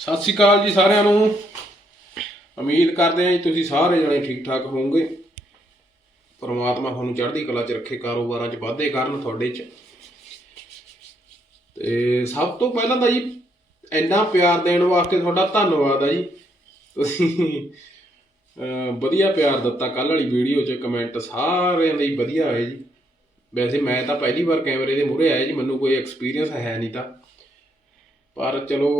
ਸਤਿ ਸ਼੍ਰੀ ਅਕਾਲ ਜੀ ਸਾਰਿਆਂ ਨੂੰ। ਉਮੀਦ ਕਰਦੇ ਹਾਂ ਜੀ ਤੁਸੀਂ ਸਾਰੇ ਜਣੇ ਠੀਕ ਠਾਕ ਹੋਵੋਗੇ। ਪਰਮਾਤਮਾ ਤੁਹਾਨੂੰ ਚੜ੍ਹਦੀ ਕਲਾ 'ਚ ਰੱਖੇ, ਕਾਰੋਬਾਰਾਂ 'ਚ ਵਾਧੇ ਕਰਨ ਤੁਹਾਡੇ 'ਚ। ਤੇ ਸਭ ਤੋਂ ਪਹਿਲਾਂ ਤਾਂ ਜੀ, ਇੰਨਾ ਪਿਆਰ ਦੇਣ ਵਾਸਤੇ ਤੁਹਾਡਾ ਧੰਨਵਾਦ ਆ ਜੀ। ਤੁਸੀਂ ਵਧੀਆ ਪਿਆਰ ਦਿੱਤਾ ਕੱਲ ਵਾਲੀ ਵੀਡੀਓ 'ਚ ਕਮੈਂਟ ਸਾਰਿਆਂ ਦੇ ਵਧੀਆ ਆਏ ਜੀ। ਵੈਸੇ ਮੈਂ ਤਾਂ ਪਹਿਲੀ ਵਾਰ ਕੈਮਰੇ ਦੇ ਮੂਹਰੇ ਆਇਆ ਜੀ, ਮੈਨੂੰ ਕੋਈ ਐਕਸਪੀਰੀਅੰਸ ਹੈ ਨਹੀਂ ਤਾਂ। ਪਰ ਚਲੋ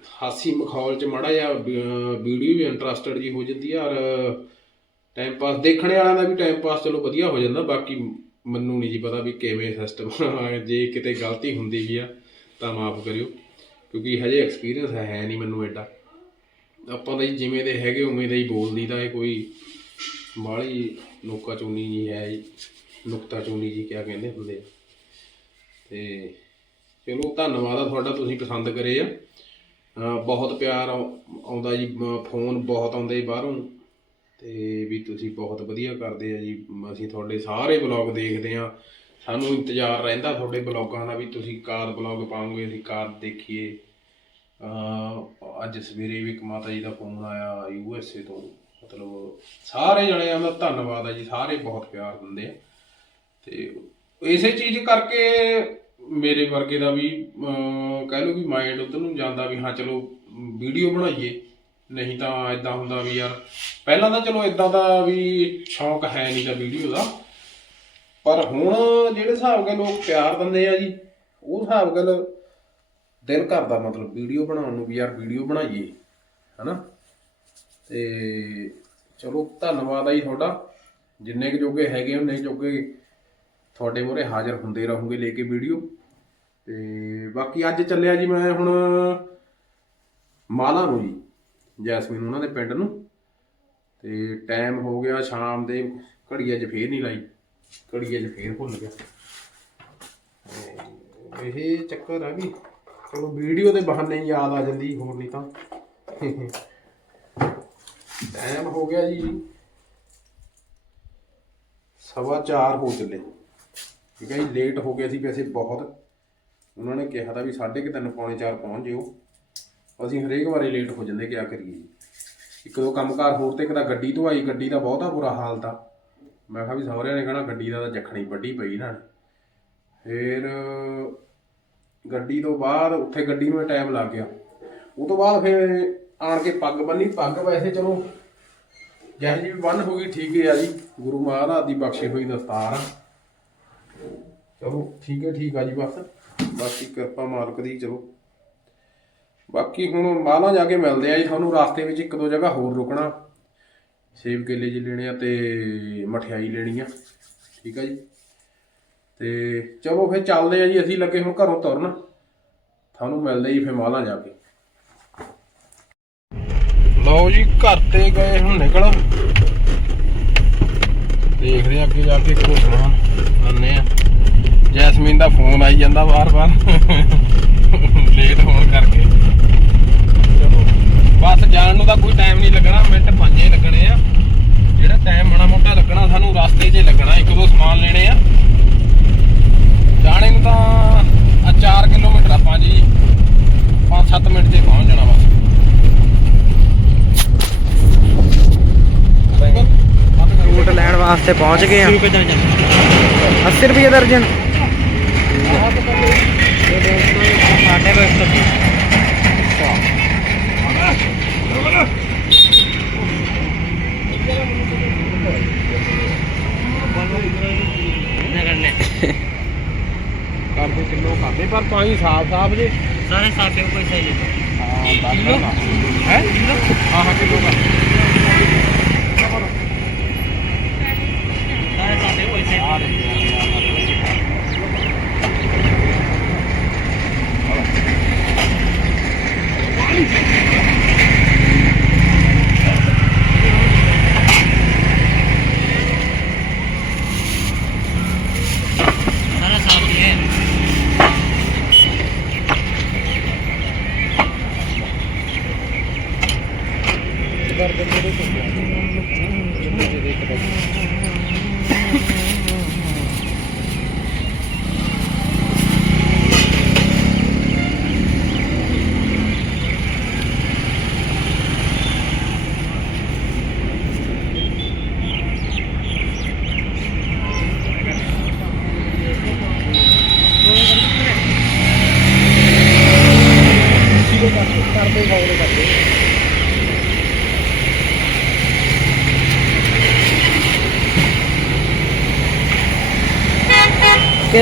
ਹਾਸੀ ਮਖੌਲ ਚ ਮੜਾ ਜਾਂ ਵੀਡੀਓ ਵੀ ਇੰਟਰਸਟਡ ਜੀ ਹੋ ਜਾਂਦੀ ਆ, ਔਰ ਟਾਈਮ ਪਾਸ ਦੇਖਣ ਵਾਲਿਆਂ ਦਾ ਵੀ ਟਾਈਮ ਪਾਸ ਚਲੋ ਵਧੀਆ ਹੋ ਜਾਂਦਾ, ਬਾਕੀ ਮੈਨੂੰ ਨਹੀਂ ਜੀ ਪਤਾ ਵੀ ਕਿਵੇਂ ਸਿਸਟਮ ਜੇ ਕਿਤੇ ਗਲਤੀ ਹੁੰਦੀ ਵੀ ਆ, ਤਾਂ ਮਾਫ ਕਰਿਓ, ਕਿਉਂਕਿ ਹਜੇ ਐਕਸਪੀਰੀਅੰਸ ਹੈ ਨਹੀਂ ਮੈਨੂੰ ਐਡਾ ਆਪਾਂ ਤਾਂ ਜੀ ਜਿਵੇਂ ਦੇ ਹੈਗੇ, ਉਵੇਂ ਦਾ ਹੀ ਬੋਲਦੀ ਤਾਂ ਇਹ ਕੋਈ ਬਾਹਲੀ ਨੋਕਾ ਚੂਨੀ ਜੀ ਹੈ ਜੀ ਨੁਕਤਾ ਚੂਨੀ ਜੀ ਕਿਆ ਕਹਿੰਦੇ ਹੁੰਦੇ ਆ। ਤੇ ਚਲੋ, ਧੰਨਵਾਦ ਆ ਤੁਹਾਡਾ, ਤੁਸੀਂ ਪਸੰਦ ਕਰੇ ਆ। ਬਹੁਤ ਪਿਆਰ ਆਉ- ਆਉਂਦਾ ਜੀ ਫੋਨ ਬਹੁਤ ਆਉਂਦੇ ਬਾਹਰੋਂ। ਤੇ ਵੀ ਤੁਸੀਂ ਬਹੁਤ ਵਧੀਆ ਕਰਦੇ ਆ ਜੀ। ਅਸੀਂ ਤੁਹਾਡੇ ਸਾਰੇ ਬਲੌਗ ਦੇਖਦੇ ਆ ਸਾਨੂੰ ਇੰਤਜ਼ਾਰ ਰਹਿੰਦਾ ਤੁਹਾਡੇ ਬਲੌਗਾਂ ਦਾ ਵੀ ਤੁਸੀਂ ਕਾਰ ਬਲੌਗ ਪਾਉਂਗੇ ਅਸੀਂ ਕਾਰ ਦੇਖੀਏ। ਅੱਜ ਸਵੇਰੇ ਵੀ ਇੱਕ ਮਾਤਾ ਜੀ ਦਾ ਫੋਨ ਆਇਆ ਯੂ ਐਸ ਏ ਤੋਂ। ਮਤਲਬ ਸਾਰੇ ਜਣਿਆਂ ਦਾ ਧੰਨਵਾਦ ਆ ਜੀ, ਸਾਰੇ ਬਹੁਤ ਪਿਆਰ ਦਿੰਦੇ ਆ। ਤੇ ਇਸੇ ਚੀਜ਼ ਕਰਕੇ ਮੇਰੇ ਵਰਗੇ ਦਾ ਵੀ ਕਹਿ ਲਓ ਵੀ ਮਾਈਂਡ ਉਧਰ ਨੂੰ ਜਾਂਦਾ ਵੀ ਹਾਂ ਚਲੋ ਵੀਡੀਓ ਬਣਾਈਏ। ਨਹੀਂ ਤਾਂ ਇਦਾਂ ਹੁੰਦਾ ਵੀ ਯਾਰ, ਪਹਿਲਾਂ ਤਾਂ ਚਲੋ ਇਦਾਂ ਦਾ ਵੀ ਸ਼ੌਂਕ ਹੈ ਨਹੀਂ ਤਾਂ ਵੀਡੀਓ ਦਾ। ਪਰ ਹੁਣ ਜਿਹੜੇ ਹਿਸਾਬ ਨਾਲ ਲੋਕ ਪਿਆਰ ਦਿੰਦੇ ਆ ਜੀ, ਉਹ ਹਿਸਾਬ ਨਾਲ ਦਿਲ ਕਰਦਾ ਮਤਲਬ ਵੀਡੀਓ ਬਣਾਉਣ ਨੂੰ ਵੀ ਯਾਰ ਵੀਡੀਓ ਬਣਾਈਏ, ਹਨਾ? ਤੇ ਚਲੋ ਧੰਨਵਾਦ ਆ ਜੀ ਤੁਹਾਡਾ। ਜਿੰਨੇ ਕੁ ਜੋਗੇ ਹੈਗੇ ਉਹਨੇ ਜੋਗੇ ਤੁਹਾਡੇ ਮੂਹਰੇ ਹਾਜ਼ਰ ਹੁੰਦੇ ਰਹੂੰਗੇ ਲੈ ਕੇ ਵੀਡੀਓ। ਤੇ ਬਾਕੀ ਅੱਜ ਚੱਲਿਆ ਜੀ ਮੈਂ ਹੁਣ ਮਾਲਾ ਨੂੰ ਜੀ, ਜੈਸਮੀਨ ਉਹਨਾਂ ਦੇ ਪਿੰਡ ਨੂੰ। ਤੇ ਟਾਈਮ ਹੋ ਗਿਆ ਸ਼ਾਮ ਦੇ ਘੜੀ 'ਚ ਫੇਰ ਨਹੀਂ ਲਾਈ। ਘੜੀ 'ਚ ਫੇਰ ਭੁੱਲ ਗਿਆ। ਤੇ ਇਹ ਚੱਕਰ ਆ ਵੀ ਚਲੋ ਵੀਡੀਓ ਦੇ ਬਹਾਨੇ ਯਾਦ ਆ ਜਾਂਦੀ, ਹੋਰ ਨਹੀਂ ਤਾਂ। ਟਾਈਮ ਹੋ ਗਿਆ ਜੀ, ਸਵਾ ਚਾਰ ਹੋ ਚੱਲੇ। ਠੀਕ ਹੈ ਜੀ ਲੇਟ ਹੋ ਗਿਆ ਸੀ ਵੈਸੇ ਬਹੁਤ। ਉਹਨਾਂ ਨੇ ਕਿਹਾ ਤਾਂ ਵੀ 3:30 ਪੌਣੇ 4 ਪਹੁੰਚ ਜਿਓ। ਅਸੀਂ ਹਰੇਕ ਵਾਰੀ ਲੇਟ ਹੋ ਜਾਂਦੇ, ਕਿਆ ਕਰੀਏ ਜੀ। ਇੱਕ ਦੋ ਕੰਮਕਾਰ ਹੋਰ ਤੇ ਇੱਕ ਤਾਂ ਗੱਡੀ ਤੋਂ ਆਈ, ਗੱਡੀ ਦਾ ਬਹੁਤਾ ਬੁਰਾ ਹਾਲ ਤਾਂ। ਮੈਂ ਕਿਹਾ ਵੀ ਸਹੁਰਿਆਂ ਨੇ ਕਹਣਾ ਗੱਡੀ ਦਾ ਤਾਂ ਜਖਣੀ ਵੱਡੀ ਪਈ ਨਾ। ਫਿਰ ਗੱਡੀ ਤੋਂ ਬਾਅਦ ਉੱਥੇ ਗੱਡੀ ਨੂੰ ਟਾਈਮ ਲੱਗ ਗਿਆ। ਉਹ ਤੋਂ ਬਾਅਦ ਫਿਰ ਆਣ ਕੇ ਪੱਗ ਬੰਨੀ, ਪੱਗ ਵੈਸੇ ਚਲੋ ਜਿਹੋ ਜੀ ਵੀ ਬੰਨ ਹੋ ਗਈ, ਠੀਕ ਹੈ ਆ ਜੀ। ਗੁਰੂ ਮਹਾਰਾਜ ਦੀ ਬਖਸ਼ੀ ਹੋਈ, ਦਸਤਾਰ। ਆ ਚਲੋ ਠੀਕ ਹੈ, ਠੀਕ ਆ ਜੀ ਬਸ। ਬਾਕੀ ਕਿਰਪਾ ਮਾਲਕ ਦੀ, ਚਲੋ। ਬਾਕੀ ਹੁਣ ਮਾਲਾ ਜਾ ਕੇ ਮਿਲਦੇ ਆ ਜੀ, ਤੁਹਾਨੂੰ ਰਸਤੇ ਵਿੱਚ ਇੱਕ ਦੋ ਜਗ੍ਹਾ ਹੋਰ ਰੁਕਣਾ। ਸੇਬ ਕੇਲੇ ਜੀ ਲੈਣੇ ਆ ਤੇ ਮਠਿਆਈ ਲੈਣੀ ਆ। ਠੀਕ ਆ ਜੀ। ਤੇ ਚਲੋ ਫਿਰ ਚੱਲਦੇ ਆ ਜੀ, ਅਸੀਂ ਲੱਗੇ ਹੁਣ ਘਰੋਂ ਤੁਰਨ। ਤੁਹਾਨੂੰ ਮਿਲਦੇ ਜੀ ਫਿਰ ਮਾਲਾ ਜਾ ਕੇ। ਲਓ ਜੀ, ਘਰ ਤੇ ਗਏ ਹੁਣ ਨਿਕਲ ਦੇਖਦੇ ਆ ਅੱਗੇ ਜਾ ਕੇ ਕੁਛ ਸਮਾਨ ਆਨੇ ਆ। ਜੈਸਮੀਨ ਦਾ ਫੋਨ ਆਈ ਜਾਂਦਾ ਵਾਰ-ਵਾਰ। ਲੇਟ ਹੋਣ ਕਰਕੇ। ਚਲੋ। ਬਸ ਜਾਣ ਨੂੰ ਤਾਂ ਕੋਈ ਟਾਈਮ ਨਹੀਂ ਲੱਗਣਾ ਮਿੰਟ ਪੰਜੇ ਹੀ ਲੱਗਣੇ ਆ। ਜਿਹੜਾ ਟਾਈਮ ਮਾੜਾ ਮੋਟਾ ਲੱਗਣਾ ਸਾਨੂੰ ਰਸਤੇ 'ਚ ਹੀ ਲੱਗਣਾ ਇੱਕ ਦੋ ਸਮਾਨ ਲੈਣੇ ਆ। ਜਾਣੇ ਨੂੰ ਤਾਂ ਆ 4 ਕਿਲੋਮੀਟਰ ਆ ਪੰਜ ਜੀ 5-7 ਮਿੰਟ 'ਚ ਪਹੁੰਚ ਜਾਣਾ ਬਸ। ਫਰੂਟ ਲੈਣ ਵਾਸਤੇ ਪਹੁੰਚ ਗਏ ਆ। 80 ਰੁਪਏ ਦਰਜਨ। ਸਾਡੇ ਕੋਲ ਕਰਦੇ ਕਿਲੋ ਕਰਦੇ ਪਰ ਪਾਣੀ ਸਾਫ਼ ਸਾਫ਼ ਜੇ। ਸਾਰੇ ਸਾਫੇ ਕੋਈ ਸਹੀ ਨਹੀਂ। ਹਾਂ ਕਿਲੋ? ਹੈ? ਹਾਂ ਹਾਂ ਕਿਲੋ ਦਾ। Please.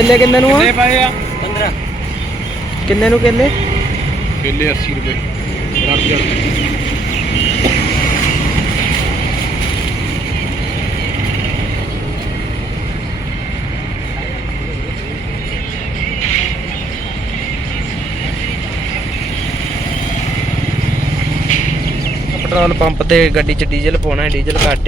ਕੇਲੇ ਕਿੰਨੇ ਨੂੰ ਆ? ਪਾਏ ਆ। 15 ਕਿੰਨੇ ਨੂੰ ਕੇਲੇ? ਕੇਲੇ 80 ਰੁਪਏ। ਪੈਟਰੋਲ ਪੰਪ ਤੇ ਗੱਡੀ 'ਚ ਡੀਜ਼ਲ ਪਾਉਣਾ ਹੈ ਡੀਜ਼ਲ ਘੱਟ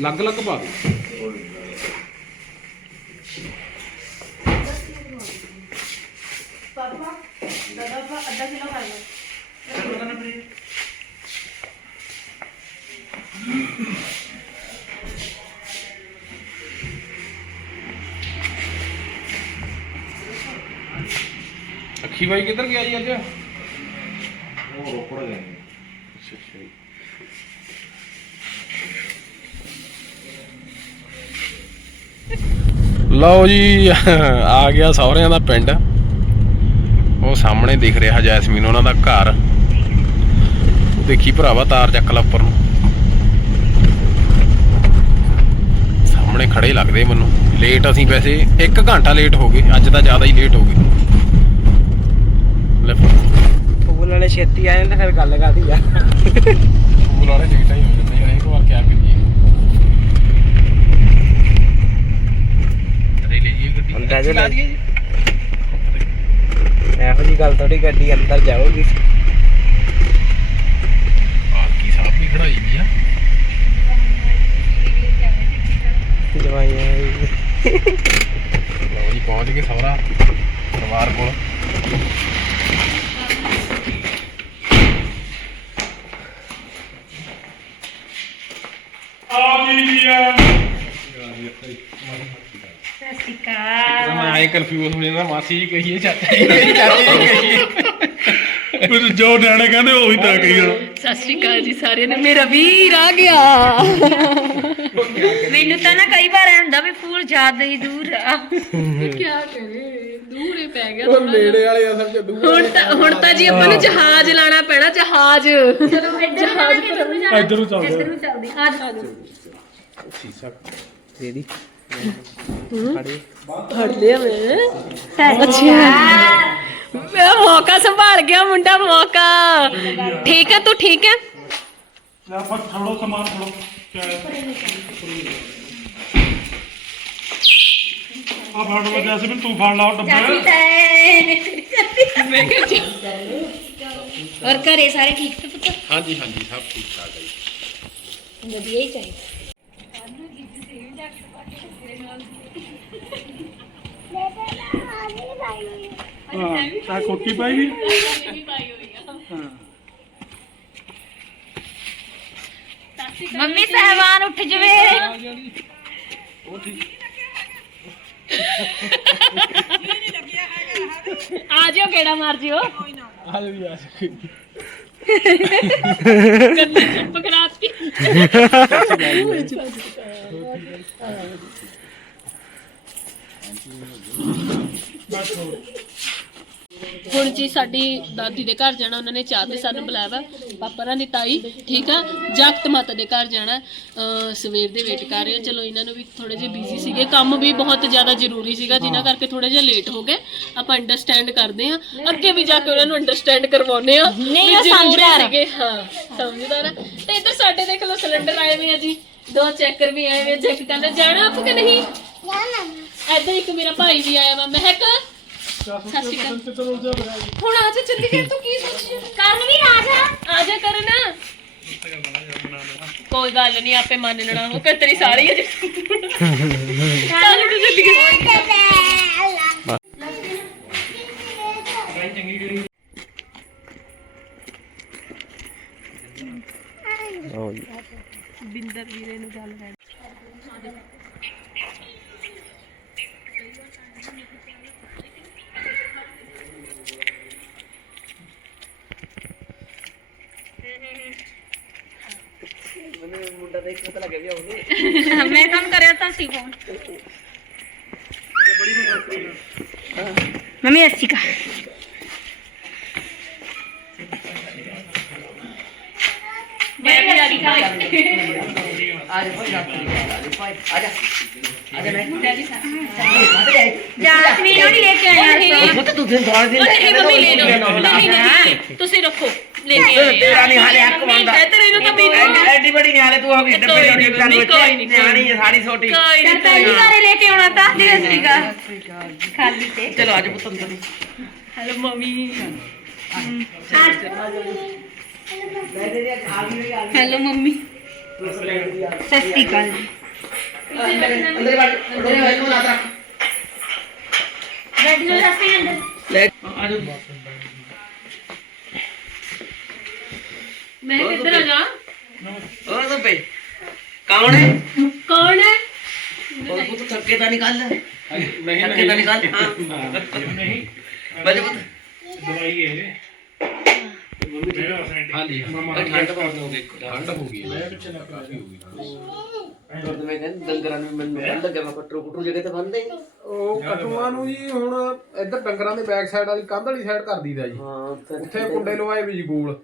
ਲੱਗ ਲੱਗ ਪਾ ਦੇ। ਅੱਖੀ ਬਾਈ ਕਿੱਧਰ ਗਿਆ ਜੀ ਅੱਜ ਉਹ ਰੋਪੜ ਗਏ ਅੱਛਾ ਅੱਛਾ ਜੀ। ਲਓ ਜੀ ਆ ਗਿਆ ਸਹੁਰਿਆਂ ਦਾ ਪਿੰਡ। ਉਹ ਸਾਹਮਣੇ ਦਿਖ ਰਿਹਾ ਜੈਸਮੀਨ ਉਹਨਾਂ ਦਾ ਘਰ। ਦੇਖੀ ਭਰਾਵਾ ਤਾਰ ਚੱਕ ਲਾ ਉੱਪਰ ਨੂੰ। ਸਾਹਮਣੇ ਖੜੇ ਲੱਗਦੇ ਮੈਨੂੰ। ਲੇਟ ਅਸੀਂ ਵੈਸੇ 1 ਘੰਟਾ ਲੇਟ ਹੋ ਗਏ। ਅੱਜ ਤਾਂ ਜ਼ਿਆਦਾ ਹੀ ਲੇਟ ਹੋ ਗਏ। ਲੈ ਫੂਲ ਵਾਲੇ ਛੇਤੀ ਆਏ ਨੇ ਫਿਰ ਗੱਲ ਕਾਦੀ ਆ? ਫੂਲ ਵਾਲੇ ਲੇਟ ਹੀ ਹੋ ਜਾਂਦੇ ਆ। ਇੱਕ ਵਾਰ ਕਿਆ ਕਰੀਏ ਤੇਰੇ ਲਈ ਗੱਡੀ ਹੁੰਦਾ ਜੋ ਲਾ। ਦਈਏ ਜੀ। ਇਹੋ ਜੀ ਗੱਲ ਥੋੜੀ ਗੱਡੀ ਅੰਦਰ ਜਾਊਗੀ। ਆਕੀ ਸਾਹਿਬ ਵੀ ਖੜਾਈ ਵੀ ਆ। ਜਵਾਈਆਂ ਲਓ ਜੀ ਪਹੁੰਚ ਗਏ ਸਹੁਰਾ ਪਰਿਵਾਰ ਕੋਲ। ਸਤਿ ਸ਼੍ਰੀ ਅਕਾਲ ਮੈਂ ਆਏ ਕਨਫਿਊਜ਼ ਹੋ ਜਾਂਦਾ ਮਾਸੀ ਜੀ ਕਹੀਏ ਚਾਚਾ ਜੀ ਕਹੀਏ। ਚਾਚੇ ਜੀ ਕਹੀਏ। ਉਹ ਜੋ ਨਿਆਣੇ ਕਹਿੰਦੇ ਉਹੀ ਤਾਂ ਕਹੀ ਜਾਣਾ ਸਤਿ ਸ਼੍ਰੀ ਅਕਾਲ ਜੀ ਸਾਰਿਆਂ ਨੂੰ ਮੇਰਾ ਵੀਰ ਆ ਗਿਆ। ਮੈਨੂੰ ਤਾਂ ਨਾ ਕਈ ਵਾਰ ਐਂ ਹੁੰਦਾ ਵੀ ਫੂਲ ਜ਼ਿਆਦਾ ਹੀ ਦੂਰ ਆ। ਕੀ ਕਰੇ ਦੂਰ ਹੀ ਪੈ ਗਿਆ ਉਹ ਨੇੜੇ ਵਾਲੇ ਅਸਲ ਚ ਦੂਰ ਹੁਣ ਤਾਂ ਹੁਣ ਤਾਂ ਜੀ ਆਪਾਂ ਨੂੰ ਜਹਾਜ਼ ਲਾਣਾ ਪੈਣਾ ਜਹਾਜ਼। ਚਲੋ ਜਹਾਜ਼ ਇੱਧਰ ਨੂੰ ਚੱਲਦੇ ਆ। ਨੂੰ ਚੱਲਦੀ ਆ ਜਾ ਸੀਸਾ ਰੇੜੀ ਫੜ ਲਿਆ ਮੈਂ ਅੱਛਾ ਮੈਂ ਮੌਕਾ ਸੰਭਾਲ ਗਿਆ ਮੁੰਡਾ ਮੌਕਾ ਠੀਕ ਹੈ ਤੂੰ ਠੀਕ ਹੈ ਲੈ ਫੜ ਫੜੋ ਸਮਾਨ ਫੜੋ ਕਿਆ ਹੈ ਆ ਫੜ ਲਓ ਜੈਸਮੀਨ ਤੂੰ ਫੜ ਲਾ ਉਹ ਡੱਬੇ ਮੈਂ ਹੈ। ਆ ਕੋਟੀ ਪਾਈ ਵੀ? ਮੰਮੀ ਸਹਿਬਾਨ ਉੱਠ ਜਵੇ। ਆ ਜਿਓ ਕਿਹੜਾ ਮਾਰ ਜਿਓ ਆ ਜੀ ਆ। ਗੱਲਾਂ ਚੁੱਪ ਕਰਾਤੀ। ਹੁਣ ਜੀ ਸਾਡੀ ਦਾਦੀ ਦੇ ਘਰ ਜਾਣਾ ਉਹਨਾਂ ਨੇ ਚਾਹ ਤੇ ਸਾਨੂੰ ਬੁਲਾਇਆ ਵਾ। ਪਾਪਾ ਰਾਂ ਦੀ ਤਾਈ ਠੀਕ ਆ? ਜਗਤ ਮਾਤਾ ਦੇ ਘਰ ਜਾਣਾ। ਅਹ ਸਵੇਰ ਦੇ ਵੇਟ ਕਰ ਰਹੇ ਆ। ਚਲੋ ਇਹਨਾਂ ਨੂੰ ਵੀ ਥੋੜੇ ਜਿਹਾ ਬਿਜ਼ੀ ਸੀਗੇ। ਕੰਮ ਵੀ ਬਹੁਤ ਜ਼ਿਆਦਾ ਜ਼ਰੂਰੀ ਸੀਗਾ ਜਿਨ੍ਹਾਂ ਕਰਕੇ ਥੋੜਾ ਜਿਹਾ ਲੇਟ ਹੋ ਗਏ। ਆਪਾਂ ਅੰਡਰਸਟੈਂਡ ਕਰਦੇ ਆ। ਅੱਗੇ ਵੀ ਜਾ ਕੇ ਉਹਨਾਂ ਨੂੰ ਅੰਡਰਸਟੈਂਡ ਕਰਵਾਉਨੇ ਆ। ਨਹੀਂ ਉਹ ਸਮਝਦਾਰ ਹੈਗੇ ਹਾਂ ਸਮਝਦਾਰ ਆ। ਤੇ ਇੱਧਰ ਸਾਡੇ ਦੇਖ ਲਓ ਸਿਲੰਡਰ ਆਏ ਹੋਏ ਆ ਜੀ। ਦੋ ਚੈੱਕਰ ਵੀ ਆਏ ਹੋਏ ਚੈੱਕ ਕਰਨਾ ਜਾਣਾ ਆਪ ਕਿ ਨਹੀਂ? ਐਦਾਂ ਇੱਕ ਮੇਰਾ ਭਾਈ ਵੀ ਆਇਆ ਵਾ ਮਹਿਕ। ਸਤਿ ਸ਼੍ਰੀ ਅਕਾਲ। ਹੁਣ ਆ ਜਾ ਚੱਲੀ ਫਿਰ ਤੂੰ ਕੀ ਸੋਚੀ ਕਰਨ ਵੀ ਆ ਜਾ। ਆ ਜਾ ਕਰਨ। ਕੋਈ ਗੱਲ ਨਹੀਂ ਆਪੇ ਮੰਨ ਲੈਣਾ। ਉਹ ਕਿ ਤੇਰੀ ਸਾਰੀ ਅਜੇ। ਚੱਲ ਤੂੰ ਚੱਲੀ ਬਿੰਦਰ ਵੀਰੇ ਨੂੰ ਗੱਲ ਕਰ ਮੈਂ ਕੰਮ ਕਰਿਆ ਤਾਂ ਸੀ ਫੋਨ ਮੰਮੀ ਅੱਛੀ ਕਾ ਮੈਂ ਵੀ ਅੱਛੀ ਕਾ ਜਾਸਮੀਨ ਨੂੰ ਨਹੀਂ ਲੈ ਕੇ ਆਇਆ ਸੀ। ਪੁੱਤ ਤੂੰ ਦਿਨ ਦਵਾ ਦੇ ਨਹੀਂ ਮੰਮੀ ਲੈ ਲਓ। ਨਹੀਂ ਨਹੀਂ ਤੁਸੀਂ ਰੱਖੋ। ਲੈ ਕੇ ਆਏ ਤੇਰਾ ਨਹੀਂ ਹਾਲੇ ਹੱਕ ਬਣਦਾ। ਬਿਹਤਰ ਇਹਨੂੰ ਤਾਂ ਮੈਨੂੰ ਐਡੀ ਬੜੀ ਨਿਆਲੇ ਤੂੰ ਹੋ ਗਈ ਡੱਬੇ ਕੋਈ ਨੀ, ਖਾਣ ਕੋਈ ਵਿੱਚ ਨੀ, ਕੋਈ ਨਿਆਣੀ ਹੈ ਸਾਡੀ ਛੋਟੀ। ਕੋਈ ਤਾਂ ਨਹੀਂ ਪਹਿਲੀ ਵਾਰੇ ਲੈ ਕੇ ਆਉਣਾ ਤਾਂ। ਅੱਛੀ ਕਾ ਖਾਲੀ ਤੇ ਚਲੋ ਅੱਜ ਪੁੱਤ ਅੰਦਰ। Hello mummy. Hello mummy. ਸਤਿ ਸ਼੍ਰੀ ਅਕਾਲ ਜੀ। ਅੰਦਰ ਵੜ ਅੰਦਰ ਵੜ ਨੂੰ ਨਾ ਰੱਖ। ਗੱਡੀ ਨੂੰ ਰਸਤੇ ਅੰਦਰ ਲੈ ਆ ਜਾ ਮੈਂ ਕਿੱਧਰ ਆ ਜਾ ਹੋਰ ਤਾਂ ਪੇ ਕੌਣ ਹੈ? ਕੌਣ ਹੈ? ਹੋਰ ਪੁੱਤ ਥੱਕੇ ਤਾਂ ਨਿਕਾਲ ਨਹੀਂ ਥੱਕੇ ਤਾਂ ਨਿਕਾਲ ਹਾਂ। ਨਹੀਂ। ਬਜੇ ਪੁੱਤ। ਦਵਾਈ ਇਹ ਮੇਰਾ ਸੈਂਡ ਹਾਂਜੀ। ਮਾਮਾ ਠੰਡ ਬਹੁਤ ਹੋ ਗਈ। ਠੰਡ ਹੋ ਗਈ। ਹੈ ਕਾਫੀ ਹੋ ਗਈ ਦੁੱਧ ਮੈਂ ਕਹਿੰਦਾ ਡੰਗਰਾਂ ਨੂੰ ਮੈਨੂੰ ਠੰਡ ਲੱਗੇ ਮੈਂ ਕਟਰੂ ਕੁਟਰੂ ਜਗ੍ਹਾ ਤੇ ਬੰਨਦੇ ਉਹ ਕਟੂਆਂ ਨੂੰ ਜੀ ਹੁਣ ਇੱਧਰ ਡੰਗਰਾਂ ਦੇ ਬੈਕ ਸਾਈਡ ਵਾਲੀ ਕੰਧ ਵਾਲੀ ਸਾਈਡ ਕਰ ਦੀਦਾ ਜੀ। ਹਾਂ ਉੱਥੇ ਉੱਥੇ ਕੁੰਡੇ ਲਵਾਏ ਵੀ ਜੀ ਗੋਲ।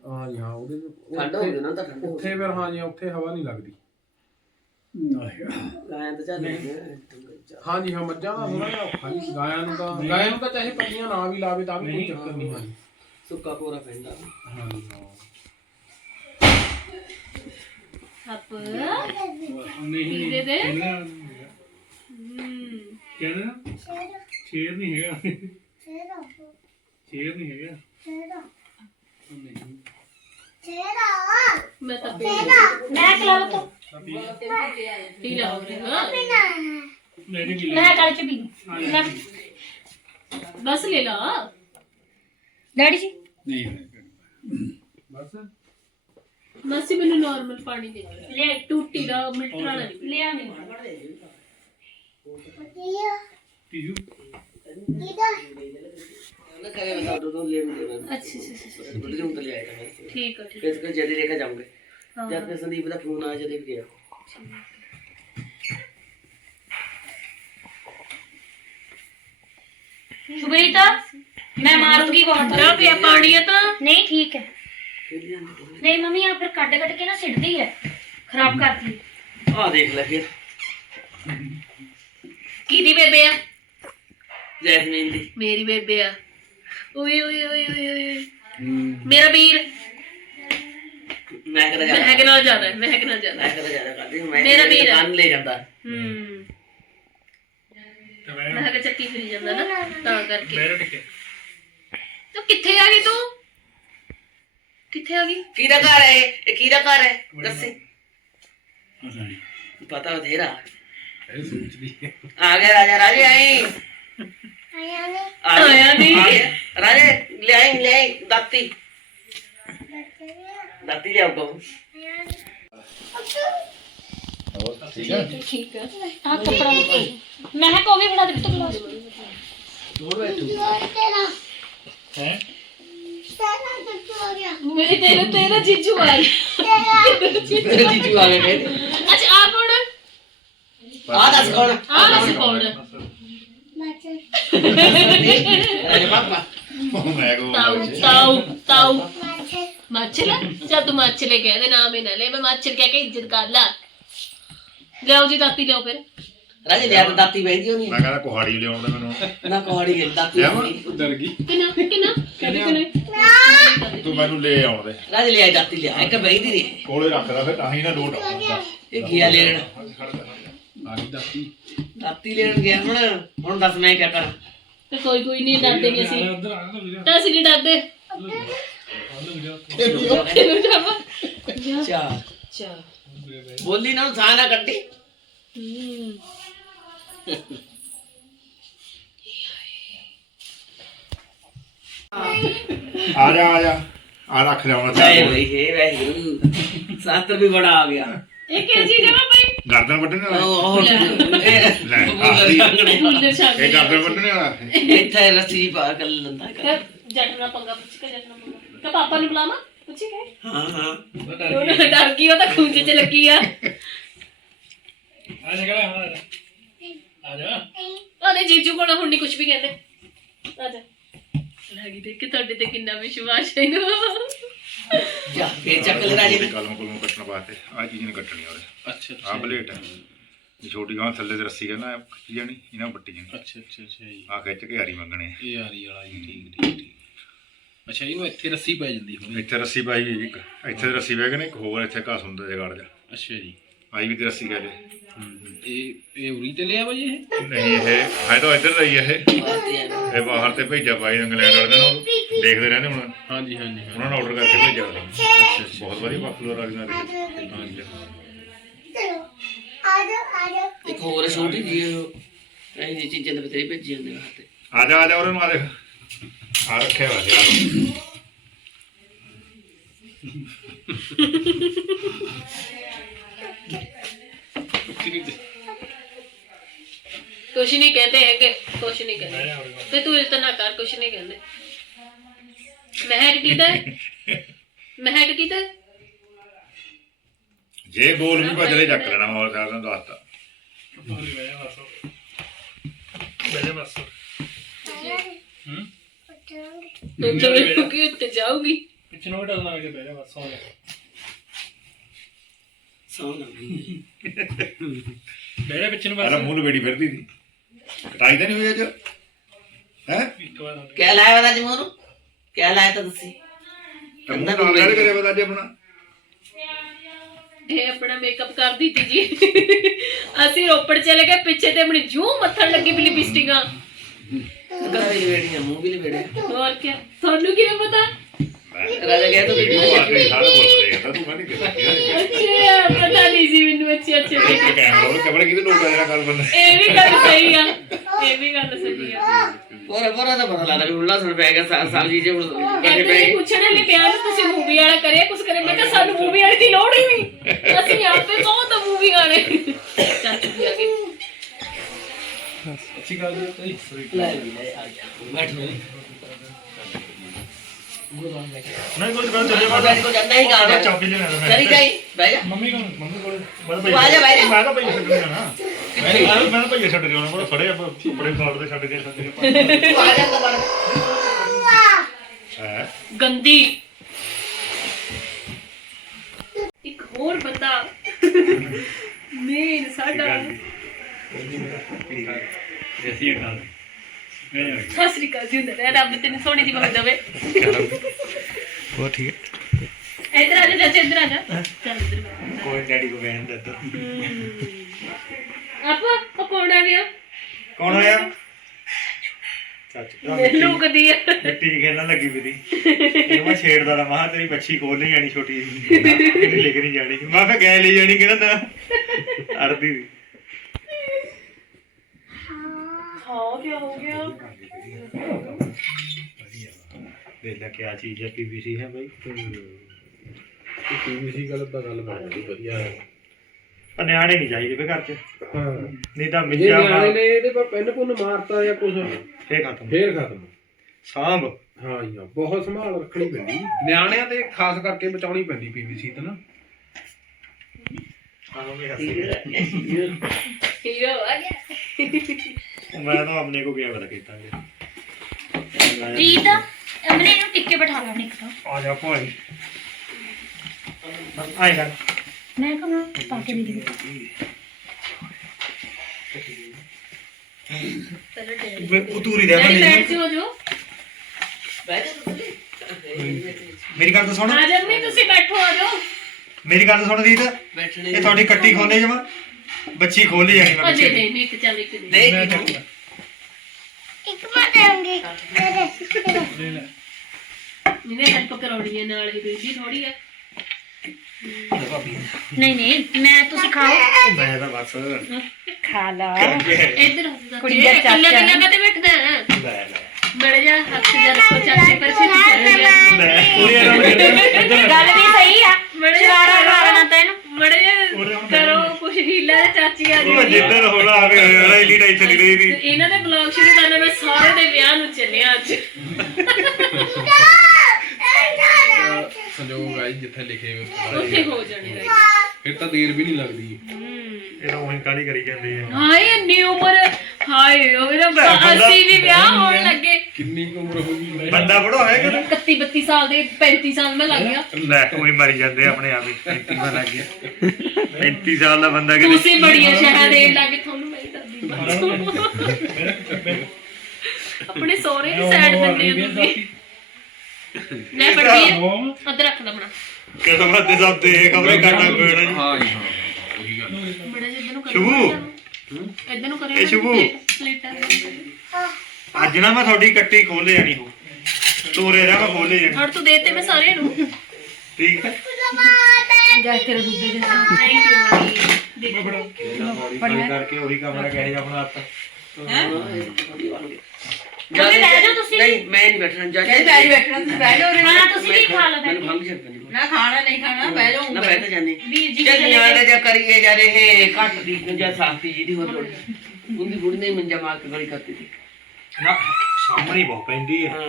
ਹਾਂ। ਜੀ ਹਾਂ ਉਹਦੇ ਚ- ਠੰਡ ਹੋ ਗਈ ਨਾ ਤਾਂ ਠੰਡ ਹੋ ਉੱਥੇ ਫਿਰ ਹਾਂ ਜੀ ਉੱਥੇ ਹਵਾ ਨਹੀਂ ਲੱਗਦੀ। ਐਂ ਤਾਂ ਚੱਲ ਹਾਂ ਜੀ ਹਾਂ ਮੱਝਾਂ ਦਾ ਥੋੜਾ ਜਿਹਾ ਔਖਾ ਜੀ। ਗਾਇਆਂ ਨੂੰ ਤਾਂ ਗਾਇਆਂ ਨੂੰ ਤਾਂ ਚਾਹੇ ਪੱਟੀਆਂ ਨਾ ਵੀ ਲਾਵੇ ਤਾਂ ਵੀ ਕੋਈ ਚੱਕਰ ਨਹੀਂ। ਹਾਂ। ਜੀ ਸੁੱਕਾ ਪੂਰਾ ਪੈਂਦਾ ਹਾਂ ਜੀ ਹਾਂ। ਹੱਪ ਨਹੀਂ ਦੇ? ਦੇ ਹਮ ਕਹਿੰਦਾ ਸ਼ੇਰ ਨਹੀਂ ਹੈਗਾ। ਸ਼ੇਰ ਨਹੀਂ ਹੈਗਾ। ਮੈਂ ਤਾਂ ਪੀ ਮੈਂ ਖਲਾਵਾ ਤੋਂ। ਪੀ ਲਾ ਹਾਂ ਮੇਰੀ ਵੀ ਮੈਂ ਕੱਲ ਚ ਪੀ ਲੈ। ਬਸ ਲੈ ਲਾ। ਡੈਡੀ ਜੀ। ਬਸ। ਮਾਸੀ ਮੈਨੂੰ ਨਾਰਮਲ ਪਾਣੀ ਦੇ ਲੈ। ਟੂਟੀ ਦਾ ਮਿਲਟਰ ਵਾਲਾ ਨਹੀਂ। ਲਿਆ ਨਹੀਂ ਟਿਸ਼ੂ ਨਾ ਕਰੇ ਬਤਾ ਦੋ ਦੋ ਲੈ ਦੇ ਅੱਛਾ ਅੱਛਾ, ਅੱਛਾ ਅੱਛਾ, ਬੁੱਢੀ ਨੂੰ ਲੈ ਆਇਆ ਮੈਂ ਠੀਕ ਆ ਠੀਕ ਇਸ ਕੋ ਜਦੀ ਲੈ ਕੇ ਜਾਉਂਗੇ ਹਾਂ। ਜਦ ਤੇ ਸੰਦੀਪ ਦਾ ਫੋਨ ਆਇਆ ਜਦੇ ਗਿਆ ਸੁਬੀਤ मैं मारूंगी बहुत ਨਾ ਪਿਆ ਪਾਣੀ ਆ ਤਾਂ नहीं ठीक है नहीं मम्मी यहाँ पर कट कट के ना सिटती है खराब करती है ਆ ਦੇਖ ਲੈ ਫਿਰ ਕਿਹਦੀ ਬੇਬੇ ਆ ਜੈਸਮੀਨ ਦੀ ਮੇਰੀ ਬੇਬੇ ਆ ਓਏ ਓਏ ਓਏ ਓਏ ਓਏ। ਮੇਰਾ ਵੀਰ। ਮੈਂ ਕਦਾ ਮਹਿਕ ਜਾਂਦਾ ਨਾਲ ਜਾਂਦਾ ਹੈ, ਮਹਿਕ ਨਾਲ ਮੈਂ ਹੈ। ਜਾਂਦਾ ਕਰਦੀ ਮੈਂ ਮੇਰਾ ਵੀਰ ਆ। ਦੁਕਾਨ ਲੈ ਜਾਂਦਾ? ਹੂੰ। ਮੈਂ ਮੈਂ ਕਿਹਾ ਚੱਕੀ ਫਿਰੀ ਜਾਂਦਾ ਨਾ ਤਾਂ ਕਰਕੇ। ਮੇਰੇ ਟਿਕੇ। ਤੂੰ ਕਿੱਥੇ ਆ ਗਈ ਤੂੰ? ਕਿੱਥੇ ਆ ਗਈ? ਕਿਹਦਾ ਘਰ ਹੈ? ਇਹ ਕਿਹਦਾ ਘਰ ਹੈ? ਦੱਸੇ। ਪਤਾ ਬਥੇਰਾ। ਇਹ ਆ ਗਿਆ ਰਾਜਾ ਰਾਜੇ ਆਈ। आया नहीं राजे ले आई ले आई दाती। दाती ले आओ ठीक है? ठीक है। हाँ कपड़ा मैं है तो को भी बना दे तो क्लास दूर बैठो। हैं? मेरे तेरे तेरा जीजू आए तेरा जीजू आ गए अच्छा आप कौन आ दस कौन आ दस कौन ਦੱਸ ਕੌਣ ਰਾਜੇ ਪਾਪਾ ਤਾਉ ਤਾਉ ਤਾਉ ਮਾਛਲਾ ਚੱਲ ਤੂੰ ਮਾਛਲੇ ਕਹਿ ਦੇ ਨਾਮ ਹੀ ਨਾ ਲੈ ਮੈਂ ਮਾਛਲ ਕਹਿ ਕੇ ਇੱਜ਼ਤ ਕਰ ਲਾ ਲਿਆਓ ਜੀ ਦਾਤੀ ਲਿਆਓ ਫਿਰ ਰਾਜੇ ਲਿਆ ਤਾਂ ਦਾਤੀ ਬੈਠੀ ਹੋਣੀ ਮੈਂ ਕਹਿੰਦਾ ਕੁਹਾੜੀ ਲਿਆਉਣ ਦੇ ਮੈਨੂੰ ਨਾ ਕੋੜੀ ਗਈ ਦਾਤੀ ਲਿਆਵਾਂ? ਹੋਣੀ। ਡਰ ਗਈ ਕਿਨਾ ਕਿਨਾ ਕਹਦੇ ਕਿਨੇ ਤੂੰ ਮੈਨੂੰ ਲੈ ਆਉਣ ਦੇ ਰਾਜੇ ਲਿਆ ਦਾਤੀ ਲਿਆ ਇੱਕ ਬੈਠੀ ਨਹੀਂ ਕੋਲੇ ਰੱਖਦਾ ਫਿਰ ਤਾਂ ਹੀ ਨਾ ਲੋਟ ਆਉਂਦਾ ਇਹ ਗਿਆ ਲੈਣ ਆ ਗਈ ਦਾਤੀ। ਦਾਤੀ ਲੈਣ ਗਿਆ ਹੁਣ ਹੁਣ ਦੱਸ ਮੈਂ ਕੀ ਕਰਾਂ। ਤੇ ਕੋਈ ਕੋਈ ਨਹੀਂ ਡਰਦੇ ਨਹੀਂ ਅਸੀਂ। ਉਧਰ ਆ ਨਾ ਵੀਰ। ਤਾਂ ਅਸੀਂ ਨਹੀਂ ਡਰਦੇ। ਕਿਹਨੂੰ ਜਾਵਾ। ਚਾ ਚਾ ਬੋਲੀ ਨਾ ਸਾਹ ਨਾ ਕੱਢੀ। ਹੂੰ ਆ ਜਾ ਆ ਜਾ। ਆ ਰੱਖ ਲਿਆਉਣਾ ਚਾਹੇ ਬਈ ਹੈ ਵੈਸੇ ਸਾਤਰ ਵੀ ਬੜਾ ਆ ਗਿਆ। ਇਹ ਕੀ ਚੀਜ਼ ਹੈ ਭਾਈ ਗਰਦਨ ਵੱਢਣੇ ਵਾਲਾ? ਉਹ ਇਹ ਲੈ। ਆਖਰੀ ਮੁੰਡੇ ਛੱਡ ਇਹ ਗਰਦਨ ਵੱਢਣੇ ਵਾਲਾ ਇੱਥੇ ਰੱਸੀ ਪਾ ਕਰ ਲੈਂਦਾ ਕਰ। ਜੱਟ ਨਾਲ ਪੰਗਾ ਪੁੱਛ ਕੇ ਜੱਟ ਨਾਲ ਪੰਗਾ ਕਿ। ਪਾਪਾ ਨੂੰ ਬੁਲਾਵਾ? ਪੁੱਛੀ ਗਏ? ਹਾਂ ਹਾਂ। ਉਹ ਡਰ ਗਈ ਉਹ ਤਾਂ ਖੂੰਜ ਚ ਲੱਗੀ ਆ। ਆ ਜਾ ਹੁਣ ਆ? ਜਾ। ਉਹਦੇ ਜੀਜੂ ਕੋਲ ਹੁਣ ਨਹੀਂ ਕੁਝ ਵੀ ਕਹਿੰਦੇ। ਆ ਜਾ। ਲੱਗੀ ਦੇਖ ਕੇ ਤੁਹਾਡੇ ਤੇ ਕਿੰਨਾ ਵਿਸ਼ਵਾਸ ਹੈ ਇਹਨੂੰ? ਜਾ ਫੇਰ ਚੱਕ ਲੈ ਰਾਜੇ ਨੇ ਕਲਮ ਕੁਲਮ ਕੱਟਣ ਵਾਸਤੇ ਆ ਚੀਜ਼ ਨਹੀਂ ਕੱਟਣੀ ਉਹਦੇ। ਅੱਛਾ ਆ ਬਲੇਟ ਹੈ। ਇਹ ਛੋਟੀ ਗਾਂ ਥੱਲੇ ਤੇ ਰੱਸੀ ਕਹਿੰਦਾ ਖਿੱਚ ਜਾਣੀ ਇਹਨਾਂ ਵੱਟੀ ਜਾਣੀ। ਅੱਛਾ ਅੱਛਾ ਅੱਛਾ ਜੀ। ਆ ਖਿੱਚ ਕੇ ਹਾਰੀ ਮੰਗਣੇ ਇਹ ਆਰੀ ਵਾਲਾ ਜੀ ਠੀਕ ਠੀਕ ਠੀਕ। ਅੱਛਾ ਇਹਨੂੰ ਇੱਥੇ ਰੱਸੀ ਪੈ ਜਾਂਦੀ ਹੁਣ। ਇੱਥੇ ਰੱਸੀ ਪਾਈ ਹੋਈ ਇੱਕ। ਇੱਥੇ ਰੱਸੀ ਬਹਿ ਗਏ ਨੇ ਇੱਕ ਹੋਰ ਇੱਥੇ ਘਾਸ ਹੁੰਦਾ ਜਗਾੜ ਜਾ ਅੱਛਾ ਜੀ। ਆਈ ਵੀ ਤੇ ਰੱਸੀ ਕਹਦੇ ਇਹ ਇਹ ਉਰੀ ਤੇ ਲਿਆ ਵਾ ਜੀ ਇਹ? ਨਹੀਂ ਇਹ ਹੈ ਤਾਂ ਇੱਧਰ ਦਾ ਹੀ ਹੈ ਇਹ। ਇਹ ਬਾਹਰ ਤੇ ਭੇਜਿਆ ਪਾਈ ਇੰਗਲੈਂਡ ਵਾਲਿਆਂ ਨੂੰ। ਦੇਖਦੇ ਰਹਿੰਦੇ ਹੁਣ। ਹਾਂਜੀ ਹਾਂਜੀ ਹਾਂ ਉਹਨਾਂ ਨੇ ਆਰਡਰ ਕਰਕੇ ਭੇਜਿਆ ਹੋਇਆ ਸੀ। ਬਹੁਤ ਵਧੀਆ ਪਾਪੂਲਰ ਆ ਗਿਆ ਹਾਂਜੀ। ਇੱਕ ਹੋਰ ਛੋਟੀ ਜੀ ਇਹ ਜੀ ਚੀਜ਼ਾਂ ਦੇ ਬਤੇਰੇ ਭੇਜੀ ਜਾਂਦੇ ਵਾਸਤੇ ਆ ਜਾ ਆ ਜਾ ਉਹਨਾਂ ਨੂੰ ਆ ਰੱਖਿਆ ਵਾ ਜੀ। ਕੁਛ ਨਹੀਂ ਕਹਿੰਦੇ ਹੈਗੇ ਕੁਛ ਨਹੀਂ ਕਹਿੰਦੇ। ਤੇ ਤੂੰ ਇਲਤ ਨਾ ਕਰ ਕੁਛ ਨਹੀਂ ਕਹਿੰਦੇ। ਮਹਿਕ ਕੀਤਾ ਹੈ? ਮਹਿਕ ਕੀਤਾ ਹੈ? ਜੇ ਬੋਲ ਵੀ ਭਜਲੇ ਚੱਕ ਲੈਣਾ ਮੈਂ ਹੋਰ ਸਾਰਿਆਂ ਨੂੰ ਦੱਸਤਾ। ਬੈਠੇ ਬਸ ਤੂੰ ਤਾਂ ਮੈਨੂੰ ਕਿ ਉੱਤੇ ਜਾਊਗੀ। ਪਿੱਛੇ ਨੂੰ ਡਰਨਾ ਕਿ ਬੈਠੇ ਬਸ ਹੋ ਜਾ। ਸੌਂ ਨਾ ਗਈ ਬੈਠੇ ਪਿੱਛੇ ਨੂੰ ਅਰੇ ਬਸ ਮੂੰਹ ਲਵੇੜੀ ਫਿਰਦੀ। ਸੀ ਕਟਾਈ ਤਾਂ ਨਹੀਂ ਹੋਈ ਅੱਜ? ਹੈ? ਇੱਕ ਵਾਰ ਕਿਆ ਲਾਇਆ ਵਾ ਅੱਜ ਮੋਨੂੰ ਕਿਆ ਲਾਇਆ ਤਾਂ ਤੁਸੀਂ? ਤਾਂ ਮੂੰਹ ਨਾਲ ਗੱਲ ਕਰਿਆ ਪਤਾ ਅੱਜ ਆਪਣਾ। ਇਹ ਆਪਣਾ ਮੇਕਅਪ ਕਰ ਦਿੱਤੀ ਜੀ। ਅਸੀਂ ਰੋਪੜ ਚਲੇ ਗਏ ਪਿੱਛੇ ਤੇ ਆਪਣੀ ਜੂ ਮੱਥਣ ਲੱਗੀ ਵੀ ਲਿਪਸਟਿਕਾਂ। ਗਲਾ ਵੀ ਲਵੇੜੀਆਂ ਮੂੰਹ ਵੀ ਲਵੇੜੇ ਹੋਰ ਕੀ ਤੁਹਾਨੂੰ ਕਿਵੇਂ ਪਤਾ? ਰਾਜਾ ਕਹਿ ਤੂੰ ਇਹ ਉਹ ਆਦਮੀ ਸਾਰੇ ਬੋਲਦੇ ਆ ਤੂੰ ਕਹਿੰਦੀ ਕਿ ਅੱਛਾ ਪਤਾ ਨਹੀਂ ਸੀ ਮੈਨੂੰ ਅੱਛੇ ਅੱਛੇ ਇਹ ਕੈਮਰਾ ਉਹ ਕਮਰੇ ਕਿਤੇ ਲੋਕ ਆ ਕਰ ਬੰਦੇ? ਇਹ ਵੀ ਗੱਲ ਸਹੀ ਆ ਇਹ ਵੀ ਗੱਲ ਸਹੀ ਆ। ਪੂਰਾ ਪੂਰਾ ਤਾਂ ਪਤਾ ਲੱਗਦਾ ਵੀ ਉੱਲਾ ਸੁਣ ਪੈ ਗਿਆ ਸਾ- ਸਬਜ਼ੀ ਜੇ ਕੱਢੇ ਕਹਿੰਦੇ ਪੈ ਨੇ ਗਏ ਪੁੱਛਣ ਲਈ ਪਿਆ ਨਾ ਤੁਸੀਂ ਮੂਵੀ ਵਾਲਾ ਕਰਿਆ ਕੁਝ ਕਰੇ ਮੈਂ ਕਿਹਾ ਸਾਨੂੰ ਮੂਵੀ ਵਾਲੀ ਦੀ ਲੋੜ ਹੀ ਨਹੀਂ। ਅਸੀਂ ਆਪੇ ਬਹੁਤ ਮੂਵੀ ਵਾਲੇ। ਚੱਲ ਜੀ। ਆ ਗਏ ਨਹੀਂ ਕੋਈ ਗੱਲ ਚੱਲੇ ਜੀ। ਕੋ ਜਾਂਦਾ ਹੀ ਗਾ ਚਾਬੀ ਲੈਣਾ ਮੈਂ। ਚਲੀ ਜਾਈ ਬਹਿ ਜਾ। ਮੰਮੀ ਕੋਲ ਮੰਮੀ ਕੋਲ ਮੈਂ ਆ ਜਾ ਬਾਈ। ਮੈਂ ਤਾਂ ਭਈਆ ਛੱਡ ਜਾਣਾ। ਮੈਂ ਮੈਂ ਤਾਂ ਭਈਆ ਛੱਡ ਜਾਣਾ ਕੋਲ ਖੜੇ ਆ ਬੜੇ ਫਾੜ ਦੇ ਛੱਡ ਕੇ ਛੱਡ ਤੂੰ ਆ ਜਾ ਤਾਂ ਹੈ? ਗੰਦੀ। ਇੱਕ ਹੋਰ ਬੰਦਾ। ਮੇਨ ਸਾਡਾ। ਜੈਸੀ ਗੱਲ। ਸਤਿ ਸ੍ਰੀ ਅਕਾਲ ਜੀ ਹੁੰਦਾ ਰਿਹਾ ਰੱਬ ਤੈਨੂੰ ਸੋਹਣੀ ਜੀ ਬਖਸ਼ ਦੇਵੇ। ਉਹ ਠੀਕ ਹੈ। ਇੱਧਰ ਆ ਜਾ ਚਾਚਾ ਇੱਧਰ ਆ ਜਾ। ਚੱਲ ਇੱਧਰ ਬੈਠ। ਕੋਈ ਡੈਡੀ ਕੋ ਗਏ ਨੇ ਇੱਧਰ। ਆਪਾ ਉਹ ਕੌਣ ਆ ਗਿਆ ਕੌਣ ਆਇਆ? ਚਾਚਾ ਮੈਨੂੰ ਕਦੀ ਆ। ਮਿੱਟੀ ਖੇਲਣ ਲੱਗੀ ਵੀ ਦੀ ਇਹ ਮੈਂ ਛੇੜਦਾ ਰਹਾ ਮਹਾ ਤੇਰੀ ਬੱਚੀ ਖੋਲ ਨਹੀਂ ਜਾਣੀ ਛੋਟੀ ਜਿਹੀ। ਲੈ ਕੇ ਨਹੀਂ ਜਾਣੀ। ਮੈਂ ਫੇ ਗਏ ਲਈ ਜਾਣੀ ਕਿਹੜਾ ਨਾ ਅਰਦੀ ਦੀ। ਹਾਂ ਕੀ ਹੋ ਗਿਆ। ਦੇਖ ਲੈ ਕੀ ਚੀਜ਼ ਹੈ ਪੀਵੀਸੀ ਹੈ ਬਾਈ। ਪੀਵੀਸੀ ਗੱਲ ਤਾਂ ਗੱਲ ਬਣਦੀ ਵਧੀਆ ਹੈ। ਪਰ ਨਿਆਣੇ ਨਹੀਂ ਚਾਹੀਦੇ ਵੇ ਘਰ ਚ। ਹਾਂ। ਨਹੀਂ ਤਾਂ ਜੇ ਮਿੱਜਾ ਨਿਆਣੇ ਨੇ ਇਹਦੇ ਪਰ ਪੈਨ ਪੁੰਨ ਮਾਰਤਾ ਜਾਂ ਕੁਝ ਫੇ ਖਤਮ। ਫੇਰ ਖਤਮ। ਸਾਂਭ। ਹਾਂ ਜੀ ਹਾਂ, ਬਹੁਤ ਸੰਭਾਲ ਰੱਖਣੀ ਪੈਂਦੀ। ਨਿਆਣਿਆਂ ਤੇ ਖਾਸ ਕਰਕੇ ਬਚਾਉਣੀ ਪੈਂਦੀ ਪੀਵੀਸੀ ਤੇ ਨਾ। ਹੀਰੋ ਆ ਗਿਆ ਮੈਂ ਤਾਂ ਆਪਣੇ ਕੋ ਗਿਆ ਪਤਾ ਕੀਤਾ ਰੀਤ ਅਮਨੇ ਨੂੰ ਟਿੱਕੇ ਬਿਠਾ ਲਾ ਨਿਕ ਤੋਂ ਆ ਜਾ ਭਾਈ ਆਏ ਕਰ ਮੈਂ ਕਹਾਂ ਪਾ ਕੇ ਦੇ ਦੇ ਚਲੋ ਡੈਡੀ ਉਤੂਰੀ ਦੇ ਡੈਡੀ ਬੈਠ ਜਾਓ ਜੋ ਬਹਿ ਮੇਰੀ ਗੱਲ ਤਾਂ ਸੁਣ ਆ ਜਾ ਤੁਸੀਂ ਬੈਠੋ ਆ ਜਾਓ ਮੇਰੀ ਗੱਲ ਸੁਣ ਰੀਤ ਬੈਠਣੇ ਇਹ ਤੁਹਾਡੀ ਕੱਟੀ ਖੋਲੇ ਜਮਾ। ਬੱਚੀ ਖੋਲੀ ਜਾਣੀ ਮੈਂ ਅਜੇ ਪਿੱਛੇ ਨਹੀਂ ਨਹੀਂ ਇੱਕ ਚੱਲ ਇੱਕ ਦੇ। ਨਹੀਂ ਮੈਂ ਕਿਉਂ? ਚੱਕੂਗਾ। ਇੱਕ ਮੈਂ ਦੇਵਾਂਗੀ ਇਹਨੇ ਹੈਲਪ ਕਰਾਉਣੀ ਹੈ ਨਾਲ ਹੀ ਬੇਬੀ ਥੋੜੀ ਆ ਨਹੀਂ ਨਹੀਂ ਮੈਂ ਤੁਸੀਂ ਖਾਓ। ਮੈਂ ਤਾਂ ਬਸ। ਖਾ ਲਾ। ਇੱਧਰ ਹੱਸਦਾ ਕੁੜੀ ਦਾ ਚਾਚਾ। ਕੱਲਾ। ਕੱਲਾ ਤੇ ਬੈਠਦਾ ਹੈ? ਲੈ ਲੈ। ਮੜ ਜਾ ਹੱਥ ਜਾ ਰੱਖੋ ਚਾਚੇ ਪਰ ਛੇਤੀ ਚੱਲ ਗਿਆ ਲੈ ਪੂਰੀ ਇੱਧਰ ਗੱਲ ਵੀ ਸਹੀ ਆ। ਮੜ ਜਾ ਸ਼ਰਾਰਾ ਮਾਰਨਾ ਤੈਨੂੰ ਮੜ ਜਾ ਕਰੋ ਕੁਛ ਹੀਲਾ ਤੇ ਚਾਚੀ ਆ ਉਹ ਗਈ ਜਿੱਧਰ ਹੋਣਾ ਆ ਕੇ ਹੋਣਾ ਇਲੀ ਟੈਨਸ਼ਨ ਨਹੀਂ ਰਹੀ ਦੀ ਇਹਨਾਂ ਦੇ ਬਲੌਗ ਸ਼ੁਰੂ ਕਰਨਾ ਮੈਂ ਸਾਰੇ ਦੇ ਵਿਆਹ ਨੂੰ ਚੱਲਿਆ ਅੱਜ। ਸੰਜੋਗ ਆਈ ਜਿੱਥੇ ਲਿਖੇ ਹੋਏ ਉੱਥੇ। ਹੋ ਜਾਣੇ। ਫਿਰ ਤਾਂ ਦੇਰ ਵੀ ਨਹੀਂ ਲੱਗਦੀ। ਇਹ ਤਾਂ ਉਹੀ ਕਾਲੀ ਕਰੀ ਜਾਂਦੇ ਆ। ਹਾਏ ਇੰਨੀ ਉਮਰ ਹਾਏ ਉਹ ਮੇਰਾ ਅਸੀਂ ਵੀ ਵਿਆਹ ਹੋਣ ਲੱਗੇ। ਕਿੰਨੀ ਕੁ ਉਮਰ ਹੋ ਗਈ ਬੰਦਾ ਬੜਾ ਹੋਇਆ ਕਿ 31 32 ਸਾਲ ਦੇ 35 ਸਾਲ ਮੈਂ ਲੱਗ ਗਿਆ। ਲੈ ਕੋਈ ਮਰੀ ਜਾਂਦੇ ਆ ਆਪਣੇ ਆਪ ਹੀ 35 ਵਾਰ ਲੱਗ ਗਿਆ। 35 ਸਾਲ ਦਾ ਬੰਦਾ ਕਿਤੇ ਤੁਸੀਂ ਬੜੀਆਂ ਸ਼ਹਿਰ ਦੇ ਲੱਗੇ ਤੁਹਾਨੂੰ ਮੇਰੀ ਦਾਦੀ ਆਪਣੇ ਸੋਹਰੇ ਦੀ ਸਾਈਡ ਦਿੰਦੇ ਆ ਤੁਸੀਂ। ਲੈ ਪੜਦੀ ਅੱਧ ਰੱਖ ਲਾ ਬਣਾ। ਕਿਸਮਤ ਦੇ ਸਭ ਤੇ ਖਬਰੇ ਕਾਟਾ ਕੋਣਾ ਜੀ। ਹਾਂ ਜੀ ਹਾਂ ਉਹੀ ਗੱਲ ਬੜਾ ਜਿਹਾ ਇੱਧਰ ਨੂੰ ਕਰ ਸ਼ੁਭੂ। ਇੱਧਰ ਨੂੰ ਕਰਿਓ ਇਹ ਸ਼ੁਭੂ। ਪਲੇਟਾਂ ਅੱਜ ਨਾ ਮੈਂ ਤੁਹਾਡੀ ਕੱਟੀ ਖੋਲੇ ਜਾਣੀ ਹੋ ਤੋਰੇ ਰਾ ਮੈਂ ਖੋਲੇ ਜਾਣੀ ਹੜ ਤੂੰ ਦੇਤੇ ਮੈਂ ਸਾਰਿਆਂ ਨੂੰ। ਠੀਕ ਹੈ। ਜਾ ਤੇਰੇ ਦੁੱਧ ਦੇ ਥੈਂਕ ਯੂ ਮਾਮੀ ਦੇਖੋ। ਕਰਕੇ ਉਹੀ ਕਮਰਾ ਕਹੇ ਆਪਣਾ ਹੱਥ ਮੰਮੀ ਬਹਿ ਜਾਓ ਤੁਸੀਂ ਨਹੀਂ ਮੈਂ ਨਹੀਂ ਬੈਠਣਾ ਜਾ ਕਹਿੰਦੇ ਬੈਠ ਬੈਠਣਾ ਤੁਸੀਂ ਬਹਿ ਜਾਓ ਉਰੇ। ਖਾਣਾ ਤੁਸੀਂ ਵੀ ਖਾ ਲਓ ਮੈਨੂੰ ਬੈਠ ਖੰਗ ਚੱਲ ਪੈਂਦੀ ਨਾ ਖਾਣਾ ਨਹੀਂ ਖਾਣਾ ਬਹਿ ਜਾਓ ਨਾ ਬੈਠ ਜਾਨੇ ਵੀਰ ਜੀ ਚੱਲ ਚਲੇ ਨਿਆਣੇ ਗਏ ਜਾਂ ਕਰੀਏ ਜਾ ਰਹੇ ਘੱਟ ਦੀ ਜਾਂ ਸਾਫਤੀ ਜੀ ਦੀ ਹੋਰ ਲੋੜ ਉਹਦੀ ਬੁੜੀ ਨੇ ਮੰਜਾ ਮਾਰ ਕੇ ਗਲੀ ਕਰਤੀ ਸੀ ਨਾ ਸਾਹਮਣੇ ਬਹੁਤ ਪੈਂਦੀ ਹੈ ਹਾਂ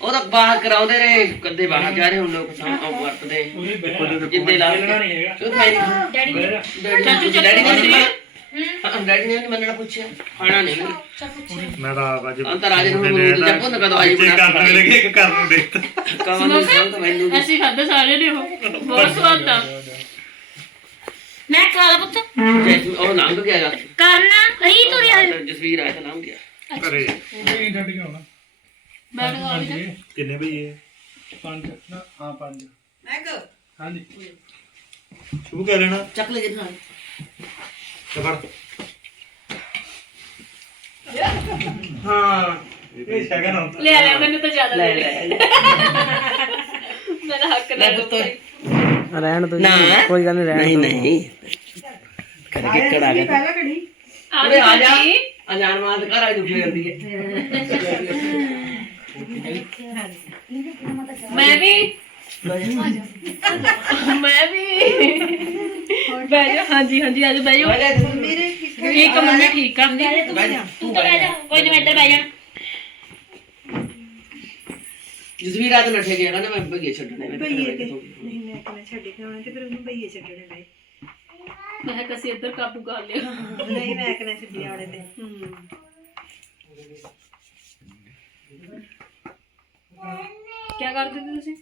ਉਹ ਤਾਂ ਬਾਹਰ ਕਰਾਉਂਦੇ ਰਹੇ ਕਦੇ ਬਾਹਰ ਜਾ ਰਹੇ ਹੁਣ ਲੋਕ ਸਾਹਮਣੇ ਵਰਤਦੇ ਜਿੱਦੇ ਲਾ ਚੁੱਪ ਡੈਡੀ ਚਾਚੂ ਡੈਡੀ ਨੇ ਡੈਡੀ ਨੇ ਨਹੀਂ ਮੰਨਣਾ ਪੁੱਛਿਆ। ਖਾਣਾ ਨਹੀਂ ਮੈਂ ਤਾਂ ਅੱਜ ਅੰਤਰ ਆ ਜਾਣ ਨੂੰ ਜੱਪੋ ਨਾ ਕਦੋਂ ਆਈ ਬਣਾ ਕਰਨ ਲੱਗੇ ਇੱਕ ਕਰਨ ਨੂੰ ਦੇਖ ਕਮਨ ਨੂੰ ਸੰਤ ਮੈਨੂੰ ਵੀ। ਅਸੀਂ ਖਾਦੇ ਸਾਰੇ ਨੇ ਉਹ। ਬਹੁਤ ਸਵਾਦ ਆ। ਮੈਂ ਖਾ ਲਾ ਪੁੱਤ। ਜੈਸਮੀਨ- ਉਹ ਲੰਘ ਗਿਆ ਗਾ। ਕਰਨਾ ਕਹੀ ਤੁਰਿਆ ਜਸਵੀਰ ਆਇਆ ਤਾਂ ਲੰਘ ਗਿਆ। ਘਰੇ। ਮੈਂ ਖਾ ਲਈ ਕਿੰਨੇ ਵਜੇ? ਮੈਂ ਕਿ ਸ਼ੁਰੂ ਕਰ ਲੈਣਾ ਚੱਕ ਲੈ ਜਿੰਨਾ ਤੇ ਫੜ। ਹਾਂ। ਇਹ ਸ਼ਗਨ ਹੁੰਦਾ। ਲੈ ਲੈ ਮੈਨੂੰ ਤਾਂ ਜ਼ਿਆਦਾ ਲੈ ਲੈ ਲੈ। ਮੇਰਾ ਹੱਕ ਲੈ ਲੈ ਪੁੱਤ। ਰਹਿਣ ਦੋ ਨਾ। ਕੋਈ ਗੱਲ ਨਹੀਂ ਰਹਿਣ ਨਹੀਂ ਨਹੀਂ। ਕਰ ਕੇ ਕੜਾ ਗਿਆ ਪਹਿਲਾਂ ਕੜੀ ਆ ਉਰੇ ਆ ਜਾ। ਜੀ ਅਜਾਨ ਮਾਂ ਦੇ ਘਰ ਆ ਜੂ ਫੇਰਦੀ ਹੈ। ਮੈਂ ਵੀ। ਮੈਂ ਵੀ। ਬਹਿ ਜਾ ਹਾਂਜੀ ਹਾਂਜੀ ਅੱਜ ਬਹਿ ਜਾਓ। ਮੇਰੇ ਠੀਕ ਆ ਮੰਮੀ ਠੀਕ ਆ ਤੂੰ ਤਾਂ ਬਹਿ ਜਾ ਕੋਈ ਨਹੀਂ ਮੈਂ ਇੱਧਰ ਬਹਿ ਜਾ ਜਸਵੀਰ ਆ ਤਾਂ ਨੱਠੇ ਗਿਆ ਕਹਿੰਦਾ ਮੈਂ ਭਈਏ ਛੱਡਣੇ ਨੇ ਭਈਏ ਤੇ ਨਹੀਂ ਮੈਂ ਕਿਹਾ ਛੱਡ ਕੇ ਆਉਣਾ ਤੇ ਫਿਰ ਉਹਨੂੰ ਭਈਏ ਛੱਡਣੇ ਪਏ ਮੈਂ ਕਿਹਾ ਕਸੀ ਇੱਧਰ ਕਾਬੂ ਕਰ ਲਿਆ ਨਹੀਂ ਮੈਂ ਕਿਹਾ ਛੱਡੀ ਆਉਣੇ ਤੇ ਕੀ ਕਰਦੇ ਸੀ ਤੁਸੀਂ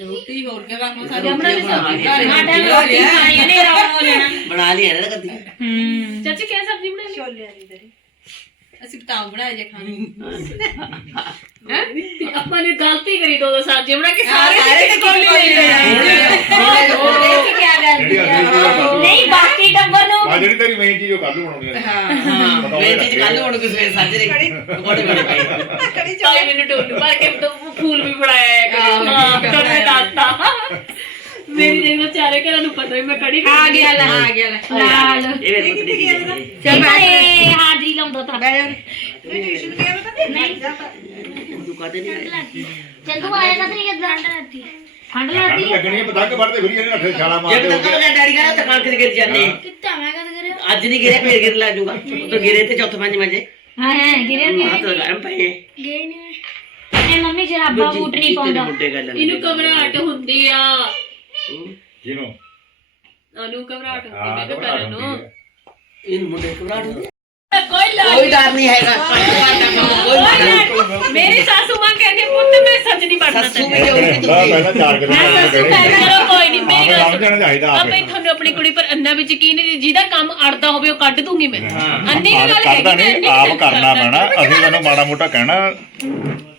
ਰੋਟੀ ਹੋਰ ਕੀ ਕੰਮ ਜਮਣਾ ਦੀ ਸਬਜ਼ੀ ਹਾਂ ਟਾਈਮ ਰੋਟੀ ਖਾਣੀ ਹੈ ਨੇਰਾ ਹੋ ਜਾਣਾ। ਬਣਾ ਲਈ ਨਾ ਕਦੀ। ਚਾਚੀ ਕੀ ਸਬਜ਼ੀ ਬਣਾਈ? ਤਰੀ। ਅਸੀਂ ਬਤਾਉ ਬਣਾਏ ਜੇ ਖਾਣੀ। ਹੈ। ਆਪਾਂ ਨੇ ਗਲਤੀ ਕਰੀ ਦੋ ਦੋ ਸਬਜ਼ੀ ਬਣਾ ਕੇ ਸਾਰੇ ਸਾਰੇ ਦੀ ਕੋਲੀ ਲੈ ਲੈ ਇਹ ਕੀ ਗੱਲ ਨਹੀਂ ਬਾਕੀ ਟੱਬਰ ਨੂੰ ਆ? ਜਿਹੜੀ ਤੇਰੀ ਮੇਨ ਚੀਜ਼ ਉਹ ਕੱਲ ਬਣਾਉਣੀ ਆ। ਹਾਂ ਮੈਂ ਚੀਜ਼ ਕੱਲ ਹੁਣ ਕਿਸੇ ਸਾਜਰੇ। ਪਕੌੜੇ ਬਣੇ ਪਏ ਕੜੀ ਚਾਈ ਮੈਨੂੰ ਟੋਲੂ ਭਰ ਕੇ ਦੋ ਫੂਲ ਵੀ ਫੜਾਇਆ ਹੈ ਹਾਂ ਤੁਹਾਨੂੰ ਮੈਂ ਦੱਸਤਾ ਮੇਰੀ ਜਿਹਨੂੰ ਚਾਰੇ ਘਰਾਂ ਨੂੰ ਪਤਾ ਵੀ ਮੈਂ ਕੜੀ ਆ ਗਿਆ ਲੈ ਆ ਗਿਆ ਲੈ। ਲਾਲ ਇਹ ਵੇ ਪੁੱਤ ਦੀ ਚੱਲ ਬੈ ਹਾਜ਼ਰੀ ਲਾਉਂਦਾ ਤਾਂ। ਜਾ। ਨਹੀਂ ਟਿਊਸ਼ਨ ਗਿਆ ਪਤਾ ਨਹੀਂ? ਤੂੰ। ਕਾਦੇ ਨਹੀਂ ਆਇਆ? ਚੱਲ ਤੂੰ ਆਇਆ ਨਾ ਤੇਰੀ ਠੰਡ ਲੱਗਦੀ ਠੰਡ ਲੱਗਦੀ ਠੰਡ ਲੱਗਣੀ ਹੈ ਪਤੰਗ ਵੜਦੇ ਫਿਰੀ ਇਹਨੇ ਨੱਠੇ ਛਾਲਾ ਜੇ ਮਾਰਦੇ ਤੱਕ ਮੇਰਾ ਡੈਡੀ ਕਹਿੰਦਾ ਤਾਂ ਕਣਕ ਦੇ ਗਿਰ ਜਾਂਦੇ। ਕਿੱਥੇ ਮੈਂ ਕਦ ਕਰਿਆ ਅੱਜ ਨਹੀਂ ਗਿਰੇ ਫੇਰ ਗਿਰ ਲੱਗ ਜਾਊਗਾ ਉਹ ਤਾਂ ਗਿਰੇ ਤੇ ਚੌਥੇ ਪੰਜ ਵਜੇ। ਹਾਂ ਹਾਂ ਗਿਰਿਆ ਨਹੀਂ ਹੱਥ ਲਗਾਏ ਪਏ। ਗਏ ਨਹੀਂ ਇਹ ਮੰਮੀ ਜਰਾਬਾ ਬੂਟ ਨਹੀਂ ਪਾਉਂਦਾ। ਮੁੰਡੇ ਗੱਲ ਇਹਨੂੰ ਘਬਰਾਹਟ ਹੁੰਦੀ ਆ। ਜਿਹਨੂੰ? ਅਨੂ ਘਬਰਾਹਟ ਹੁੰਦੀ ਹਾਂ ਮੈਂ ਕਿਹਾ ਘਬਰਾਹਟ ਕਰਨ ਹੁੰਦੀ ਨੂੰ। ਇਹਨੂੰ ਮੁੰਡੇ ਘਬਰਾਹਟ ਹੁੰਦੀ ਕੋਈ ਡਰ ਨਹੀਂ ਹੈਗਾ। ਕੰਮ ਕੋਈ ਲਾਜ ਮੇਰੀ ਸਾਸੂ ਮਾਂ ਕਹਿੰਦੀ ਪੁੱਤ ਮੈਂ ਸੱਚ ਨਹੀਂ ਬਣਨਾ ਸੱਸੂ ਵੀ ਤੈਨੂੰ। ਜਾਊਗੀ ਹੁੰਦਾ ਪਹਿਲਾਂ ਚਾਰ ਕਦਮ ਮੈਂ ਸੱਸੂ ਕਹਿ ਚਲੋ ਕੋਈ ਨਹੀਂ ਮੇਰੀ ਗੱਲ ਸਮਝਣਾ ਸੁਣੋ। ਚਾਹੀਦਾ ਆਪੇ। ਤੁਹਾਨੂੰ ਆਪਣੀ ਕੁੜੀ ਪਰ ਅੰਨਾ ਵਿੱਚ ਯਕੀਨ ਨਹੀਂ ਜਿਹਦਾ ਕੰਮ ਅੜਦਾ ਹੋਵੇ ਉਹ ਕੱਢ ਦੂੰਗੀ ਮੈਂ। ਅੰਨੀ ਦੀ ਗੱਲ ਹੈਗੀ ਕਰਦਾ ਮੈਂ ਨਹੀਂ ਅੰਨੀ ਆਪ ਦੀ ਕਰਨਾ ਗੱਲ ਪੈਣਾ। ਅਸੀਂ ਤੁਹਾਨੂੰ ਮਾੜਾ ਮੋਟਾ ਕਹਿਣਾ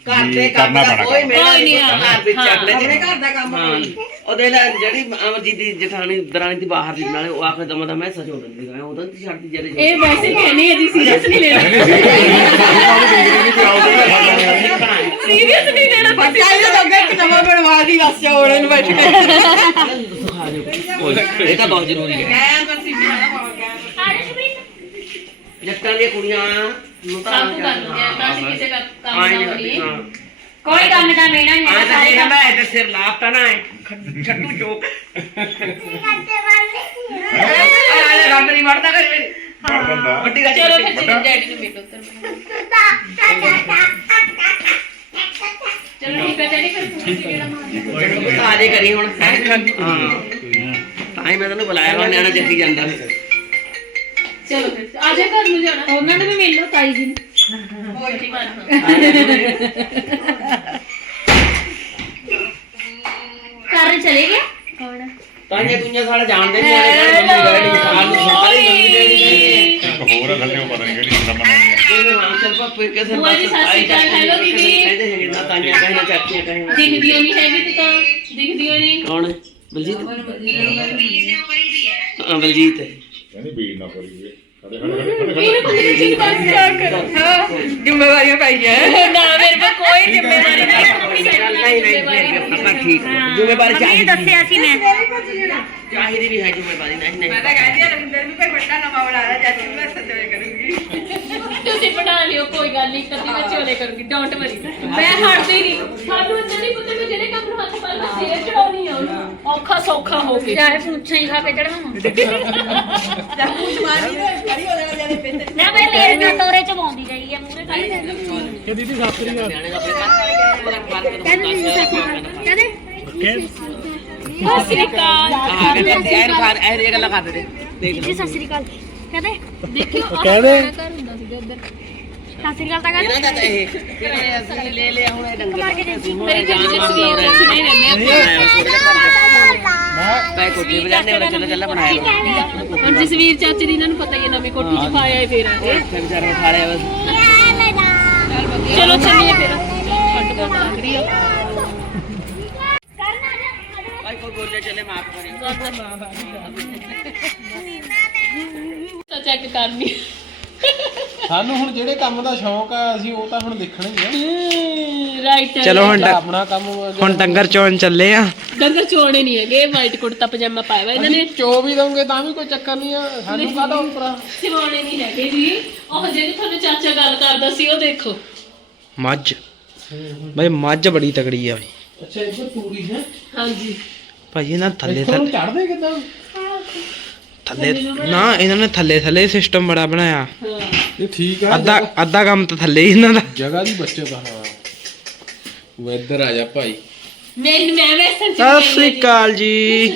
ਘਰ ਵੀ ਦੇ ਕੰਮ ਕਰਨਾ ਦਾ ਪੈਣਾ ਕੋਈ ਕੰਮ। ਮੇਰਾ ਕੋਈ ਨਹੀਂ ਨਹੀਂ ਘਰ ਵਿੱਚ। ਆਪਣੇ ਆਪਣੇ ਘਰ ਦਾ ਕੰਮ ਹਾਂ ਉਹਦੇ ਨਾਲ ਜਿਹੜੀ ਅਮਰਜੀਤ ਦੀ ਜਠਾਣੀ ਦਰਾਣੀ ਦੀ ਬਾਹਰ ਦੀ ਨਾਲੇ ਉਹ ਆਖਰ ਦਮ ਦਾ ਮੈਂ ਸਜੋ ਦਿੰਦੀ ਹੈ ਉਹਦੋਂ ਦੀ ਛੱਡਦੀ ਜਿਹੜੇ ਇਹ ਵੈਸੇ ਕਹਿੰਦੀ ਹੈ ਜੀ ਸੀਰੀਅਸ ਨਹੀਂ ਲੈਣਾ ਸੀਰੀਅਸ ਨਹੀਂ ਲੈਣਾ ਬੱਚਾ ਇਹ ਤਾਂ ਅੱਗੇ ਇੱਕ ਨਵਾਂ ਬਣਵਾ ਦੀ ਬਸ ਉਹਨੇ ਨੂੰ ਬੈਠ ਕੇ ਇਹ ਤਾਂ ਬਹੁਤ ਜ਼ਰੂਰੀ ਹੈ ਮੈਂ ਤਾਂ ਸੀ ਮੇਰਾ ਪਾਵਾ ਗਿਆ ਆਰੇ ਸ਼ਬੀਰ ਜੱਟਾਂ ਦੀਆਂ ਕੁੜੀਆਂ ਨੂੰ ਕਰ ਲੂੰਗੇ ਕਿਸੇ ਦਾ ਕੰਮ ਨਾ ਕੋਈ ਕੰਮ ਦਾ ਮੇਣਾ ਨਹੀਂ ਹੈ ਤਾਂ ਕੰਮ ਮੈਂ ਤੇ ਸਿਰ ਲਾਪਤਾ ਨਾ ਹੈ ਛੱਟੂ ਚੋਕ। ਆਲੇ ਰੱਬ ਨਹੀਂ ਵੜਦਾ ਕਰ ਵੱਡੀ ਗੱਲ ਚਲੋ ਫਿਰ ਜੀ ਡੈਡੀ ਨੂੰ ਮਿਲੋ ਉੱਤਰ ਚਲੋ ਠੀਕ ਹੈ ਡੈਡੀ ਫਿਰ ਤੁਸੀਂ ਕਿਹੜਾ ਮਾਰ ਆ ਜੇ ਕਰੀ ਹੁਣ। ਹਾਂ। ਤਾਂ ਹੀ ਮੈਂ ਤੈਨੂੰ ਬੁਲਾਇਆ ਵਾ ਨਿਆਣਾ ਜੱਸੀ ਜਾਂਦਾ। ਚਲੋ ਫਿਰ ਆ ਜਾ ਘਰ ਨੂੰ ਜਾਣਾ। ਉਹਨਾਂ ਨੂੰ ਵੀ ਮਿਲ ਲਓ ਤਾਈ ਜੀ ਨੂੰ। ਛੋਟੀ ਮਾਂ ਨੂੰ। ਘਰ ਚਲੇ ਗਏ? ਕੌਣ? ਤਾਂ ਇਹ ਦੁਨੀਆ ਸਾਰਾ ਜਾਣਦੇ ਨਹੀਂ ਆਣੇ ਜਾਣਦੇ ਨਹੀਂ ਸਾਰੇ ਨਵੀਂ ਦੇ ਦੀ ਇੱਕ ਹੋਰ ਆ ਥੱਲੇ ਉਹ ਪਤਾ ਨਹੀਂ ਕਿਹੜੀ ਹੁੰਦਾ ਮਨਾਉਣੀ ਆ ਇਹ ਹਾਂ ਸਿਰਫ ਆਪੇ ਕਿਸੇ ਭੂਆ ਜੀ, ਸਤਿ ਸ਼੍ਰੀ ਅਕਾਲ, hello ਦੀਦੀ। ਕਹਿੰਦੇ ਹੈਗੇ ਨਾ ਤਾਈਆਂ ਕਹਿੰਦੇ ਚਾਚੀਆਂ ਕਹਿੰਦੇ ਦਿਖਦੀਆਂ ਨਹੀਂ ਹੈਗੀ ਤੂੰ ਤਾਂ ਦਿਖਦੀਆਂ ਨਹੀਂ। ਕੌਣ? ਹੈ ਬਲਜੀਤ। ਹਾਂ ਬਲਜੀਤ। ਹੈ ਕਹਿੰਦੀ ਬੀੜ ਨਾ ਕਰ ਜ਼ਿੰਮੇਵਾਰੀਆਂ ਪਾਈਆਂ ਨਾ ਮੇਰੇ ਕੋਲ ਕੋਈ ਜ਼ਿੰਮੇਵਾਰੀ ਨਹੀਂ ਨਹੀਂ ਨਹੀਂ ਆਪਾਂ ਠੀਕ ਹਾਂ ਜ਼ਿੰਮੇਵਾਰੀ ਚਾਹੀਦੀ ਦੱਸਿਆ ਸੀ ਮੈਂ ਚਾਹੀਦੀ ਵੀ ਹੈ ਜ਼ਿੰਮੇਵਾਰੀ ਨਹੀਂ ਨਹੀਂ ਕਹਿੰਦੀ ਆ ਰਵਿੰਦਰ ਵੀ ਕੋਈ ਵੱਡਾ ਨਵਾਂ ਬਣਾ ਰਿਹਾ ਚਾਚੀ ਨੂੰ ਮੈਂ ਤੁਸੀਂ ਬਣਾ ਲਿਓ ਕੋਈ ਗੱਲ ਨਹੀਂ ਕਦੀ ਮੈਂ ਝੋਲੇ ਕਰੂੰਗੀ ਡੋਂਟ ਵਰੀ ਮੈਂ ਹਟਦੀ ਨਹੀਂ। ਸਾਨੂੰ ਇੰਨਾ ਨਹੀਂ ਪਤਾ ਮੈਂ ਜਿਹੜੇ ਕੰਮ ਨੂੰ ਹੱਥ ਪਾਈ ਮੈਂ ਸਿਰ ਚੜਾਉਣੀ ਆ ਉਹਨੂੰ। ਔਖਾ ਸੌਖਾ ਹੋ ਕੇ। ਚਾਹੇ ਪੁੱਛਾਂ ਹੀ ਖਾ ਕੇ ਚੜਾਵਾਂ ਨਾ ਬਈ ਮੇਰੇ ਨਾਲ ਤੋਰੇ ਚ ਪਾਉਂਦੀ ਰਹੀ ਆ ਮੂਰੇ ਕੱਢ ਦੇ ਕਹਿੰਦੇ ਸਤਿ ਸ੍ਰੀ ਅਕਾਲ। ਹਾਂ ਕਹਿੰਦੇ ਐਨ ਕਰ ਐਨ ਇਹ ਗੱਲਾਂ ਕਰਦੇ ਨੇ। ਦੇਖ ਜੀ ਸਤਿ ਸ੍ਰੀ ਅਕਾਲ। ਕਹਿੰਦੇ ਦੇਖਿਓ ਕਹਿੰਦੇ ਘਰ ਹੁੰਦਾ ਸੀਗਾ ਉੱਧਰ ਸਤਿ ਸ੍ਰੀ ਅਕਾਲ ਤਾਂ ਇਹਨਾਂ ਕਹਿੰਦੇ ਦਾ ਤਾਂ ਇਹ ਕਿਵੇਂ ਅਸੀਂ ਲੈ ਲਿਆ ਹੁਣ ਇਹ ਡੰਗਰ ਮਾਰ ਕੇ ਦੇ ਮੇਰੀ ਜਿਹੜੀ ਜਸਵੀਰ ਉੱਥੇ ਨਹੀਂ ਰਹਿੰਦੇ। ਮੈਂ ਕੋਠੀ ਬਜਾਨੇ ਵਾਲਾ ਚੱਲ ਚੱਲ ਬਣਾਇਆ ਵਾ। ਹੁਣ ਜਸਵੀਰ ਚਾਚੇ ਦੀ ਇਹਨਾਂ ਨੂੰ ਪਤਾ ਹੀ ਹੈ ਨਵੀਂ ਕੋਠੀ ਚ ਪਾਇਆ ਹੈ ਫੇਰ ਆਏ ਇੱਥੇ ਵਿਚਾਰੇ ਨੇ ਖਾ ਲਿਆ ਬਸ। ਚਲੋ ਚੱਲੀਏ ਫਿਰ। ਠੰਡ ਬਹੁਤ ਲੱਗ ਰਹੀ ਆ। ਭਾਈ ਬੋਲੇ ਚੱਲੇ ਮਾਫ ਕਰਿਓ। ਤਾਂ ਚੈੱਕ ਕਰਨੀ। ਸਾਨੂੰ ਹੁਣ ਜਿਹੜੇ ਕੰਮ ਦਾ ਸ਼ੌਂਕ ਆ ਅਸੀਂ ਉਹ ਤਾਂ ਹੁਣ ਦੇਖਣੇ ਹੀ ਆ। ਰਾਈਟ ਚਲੋ ਹੁਣ ਡ- ਆਪਣਾ ਕੰਮ ਹੁਣ ਡੰਗਰ ਚੋਣ ਚੱਲੇ ਆ। ਡੰਗਰ ਚੋਣੇ ਨਹੀਂ ਹੈਗੇ ਵਾਈਟ ਕੁੜਤਾ ਪਜਾਮਾ ਪਾਇਆ ਵਾ ਇਹਨਾਂ ਨੇ। ਅਸੀਂ ਚੋ ਵੀ ਦਵਾਂਗੇ ਤਾਂ ਵੀ ਕੋਈ ਚੱਕਰ ਨਹੀਂ ਆ। ਸਾਨੂੰ ਕਾਹਦਾ ਉਪਰਾ ਸਿਵਾਉਣੇ ਨਹੀਂ ਹੈਗੇ ਜੀ। ਉਹ ਜਿਹੜੇ ਤੁਹਾਨੂੰ ਚਾਚਾ ਗੱਲ ਕਰਦਾ ਸੀ ਉਹ ਦੇਖੋ। ਮੱਝ। ਬਈ ਮੱਝ ਬੜੀ ਤਕੜੀ ਆ ਬਈ। ਅੱਛਾ ਇੱਧਰ ਪੂਰੀ ਹੈ। ਹਾਂਜੀ। ਭਾਈ ਇਹਨਾਂ ਥੱਲੇ ਥੱਲੇ ਚੜਦੇ ਕਿਦਾਂ? ਥੱਲੇ ਨਾ ਇਹਨਾਂ ਨੇ ਥੱਲੇ ਥੱਲੇ ਸਿਸਟਮ ਬੜਾ ਬਣਾਇਆ। ਇਹ ਠੀਕ ਆ। ਅੱਧਾ ਅੱਧਾ ਕੰਮ ਤਾਂ ਥੱਲੇ ਹੀ ਇਹਨਾਂ ਦਾ। ਜਗ੍ਹਾ ਦੀ ਬੱਚਤ ਆ ਹਾਂ। ਇੱਧਰ ਆ ਜਾ ਭਾਈ। ਮੇਰੀ ਮੈਂ ਵੈਸਨ ਚ ਸਤਿ ਸ੍ਰੀ ਅਕਾਲ ਜੀ।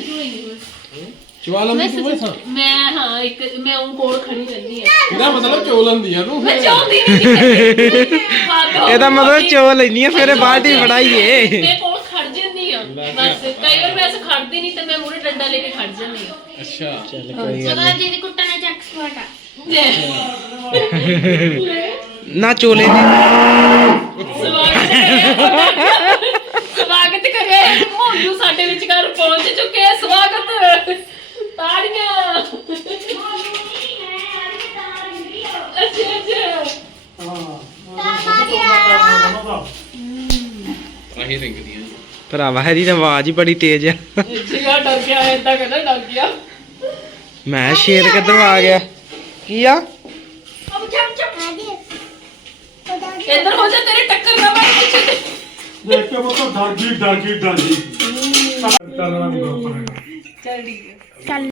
ਚਵਾਲਮ ਦੀ ਤੂੰ ਮੈਂ ਹਾਂ ਇੱਕ ਮੈਂ ਉਹ ਕੋਲ ਖੜੀ ਰਹਿੰਦੀ ਆ ਇਹਦਾ ਮਤਲਬ ਚੋਲਨ ਦੀ ਆ ਤੂੰ। ਮੈਂ ਨਹੀਂ ਇਹਦਾ ਮਤਲਬ ਚੋ ਲੈਣੀ ਆ ਫਿਰ ਬਾਲਟੀ ਫੜਾਈਏ। ਮੈਂ ਕੋਲ ਖੜ ਜਾਂਦੀ ਆ ਬਸ ਕਈ ਵਾਰ ਮੈਂ ਖੜਦੀ ਨਹੀਂ ਤੇ ਮੈਂ ਮੂਰੇ ਡੰਡਾ ਲੈ ਕੇ ਖੜ ਜਾਂਦੀ ਆ ਅੱਛਾ ਚੱਲ ਕੋਈ ਗੱਲ ਸਦਾ ਜੀ ਦੀ ਕੁੱਟਣਾ ਚ ਐਕਸਪਰਟ ਆ ਲੈ ਨਾ ਚੋਲੇ ਦੀ। ਸਵਾਗਤ ਕਰਿਆ ਮੋਨੂ ਸਾਡੇ ਵਿਚਕਾਰ ਪਹੁੰਚ ਚੁੱਕੇ ਆ। ਸਵਾਗਤ। ਤਾੜੀਆਂ। ਅੱਛਾ ਅੱਛਾ। ਆਹੀ ਰਿੰਗ ਦੀਆਂ ਭਰਾਵਾ ਇਹਦੀ ਤਾਂ ਆਵਾਜ਼ ਹੀ ਬੜੀ ਤੇਜ਼ ਆ। ਜਿਹਾ ਡਰ ਗਿਆ ਏਦਾਂ ਕਹਿੰਦਾ ਡਰ ਗਿਆ। ਮੈਂ ਸ਼ੇਰ ਕਿੱਧਰੋਂ ਆ ਗਿਆ? ਕੀ ਆ? ਇੱਧਰ ਹੋ ਜਾ ਤੇਰੇ ਟੱਕਰ ਨਾ ਮਾਰ ਪਿੱਛੇ ਤੇ। ਦੇਖ ਕੇ ਬੋਤੋ ਡਰ ਗਈ ਡਰ ਗਈ ਡਰ ਗਈ। ਚੱਲ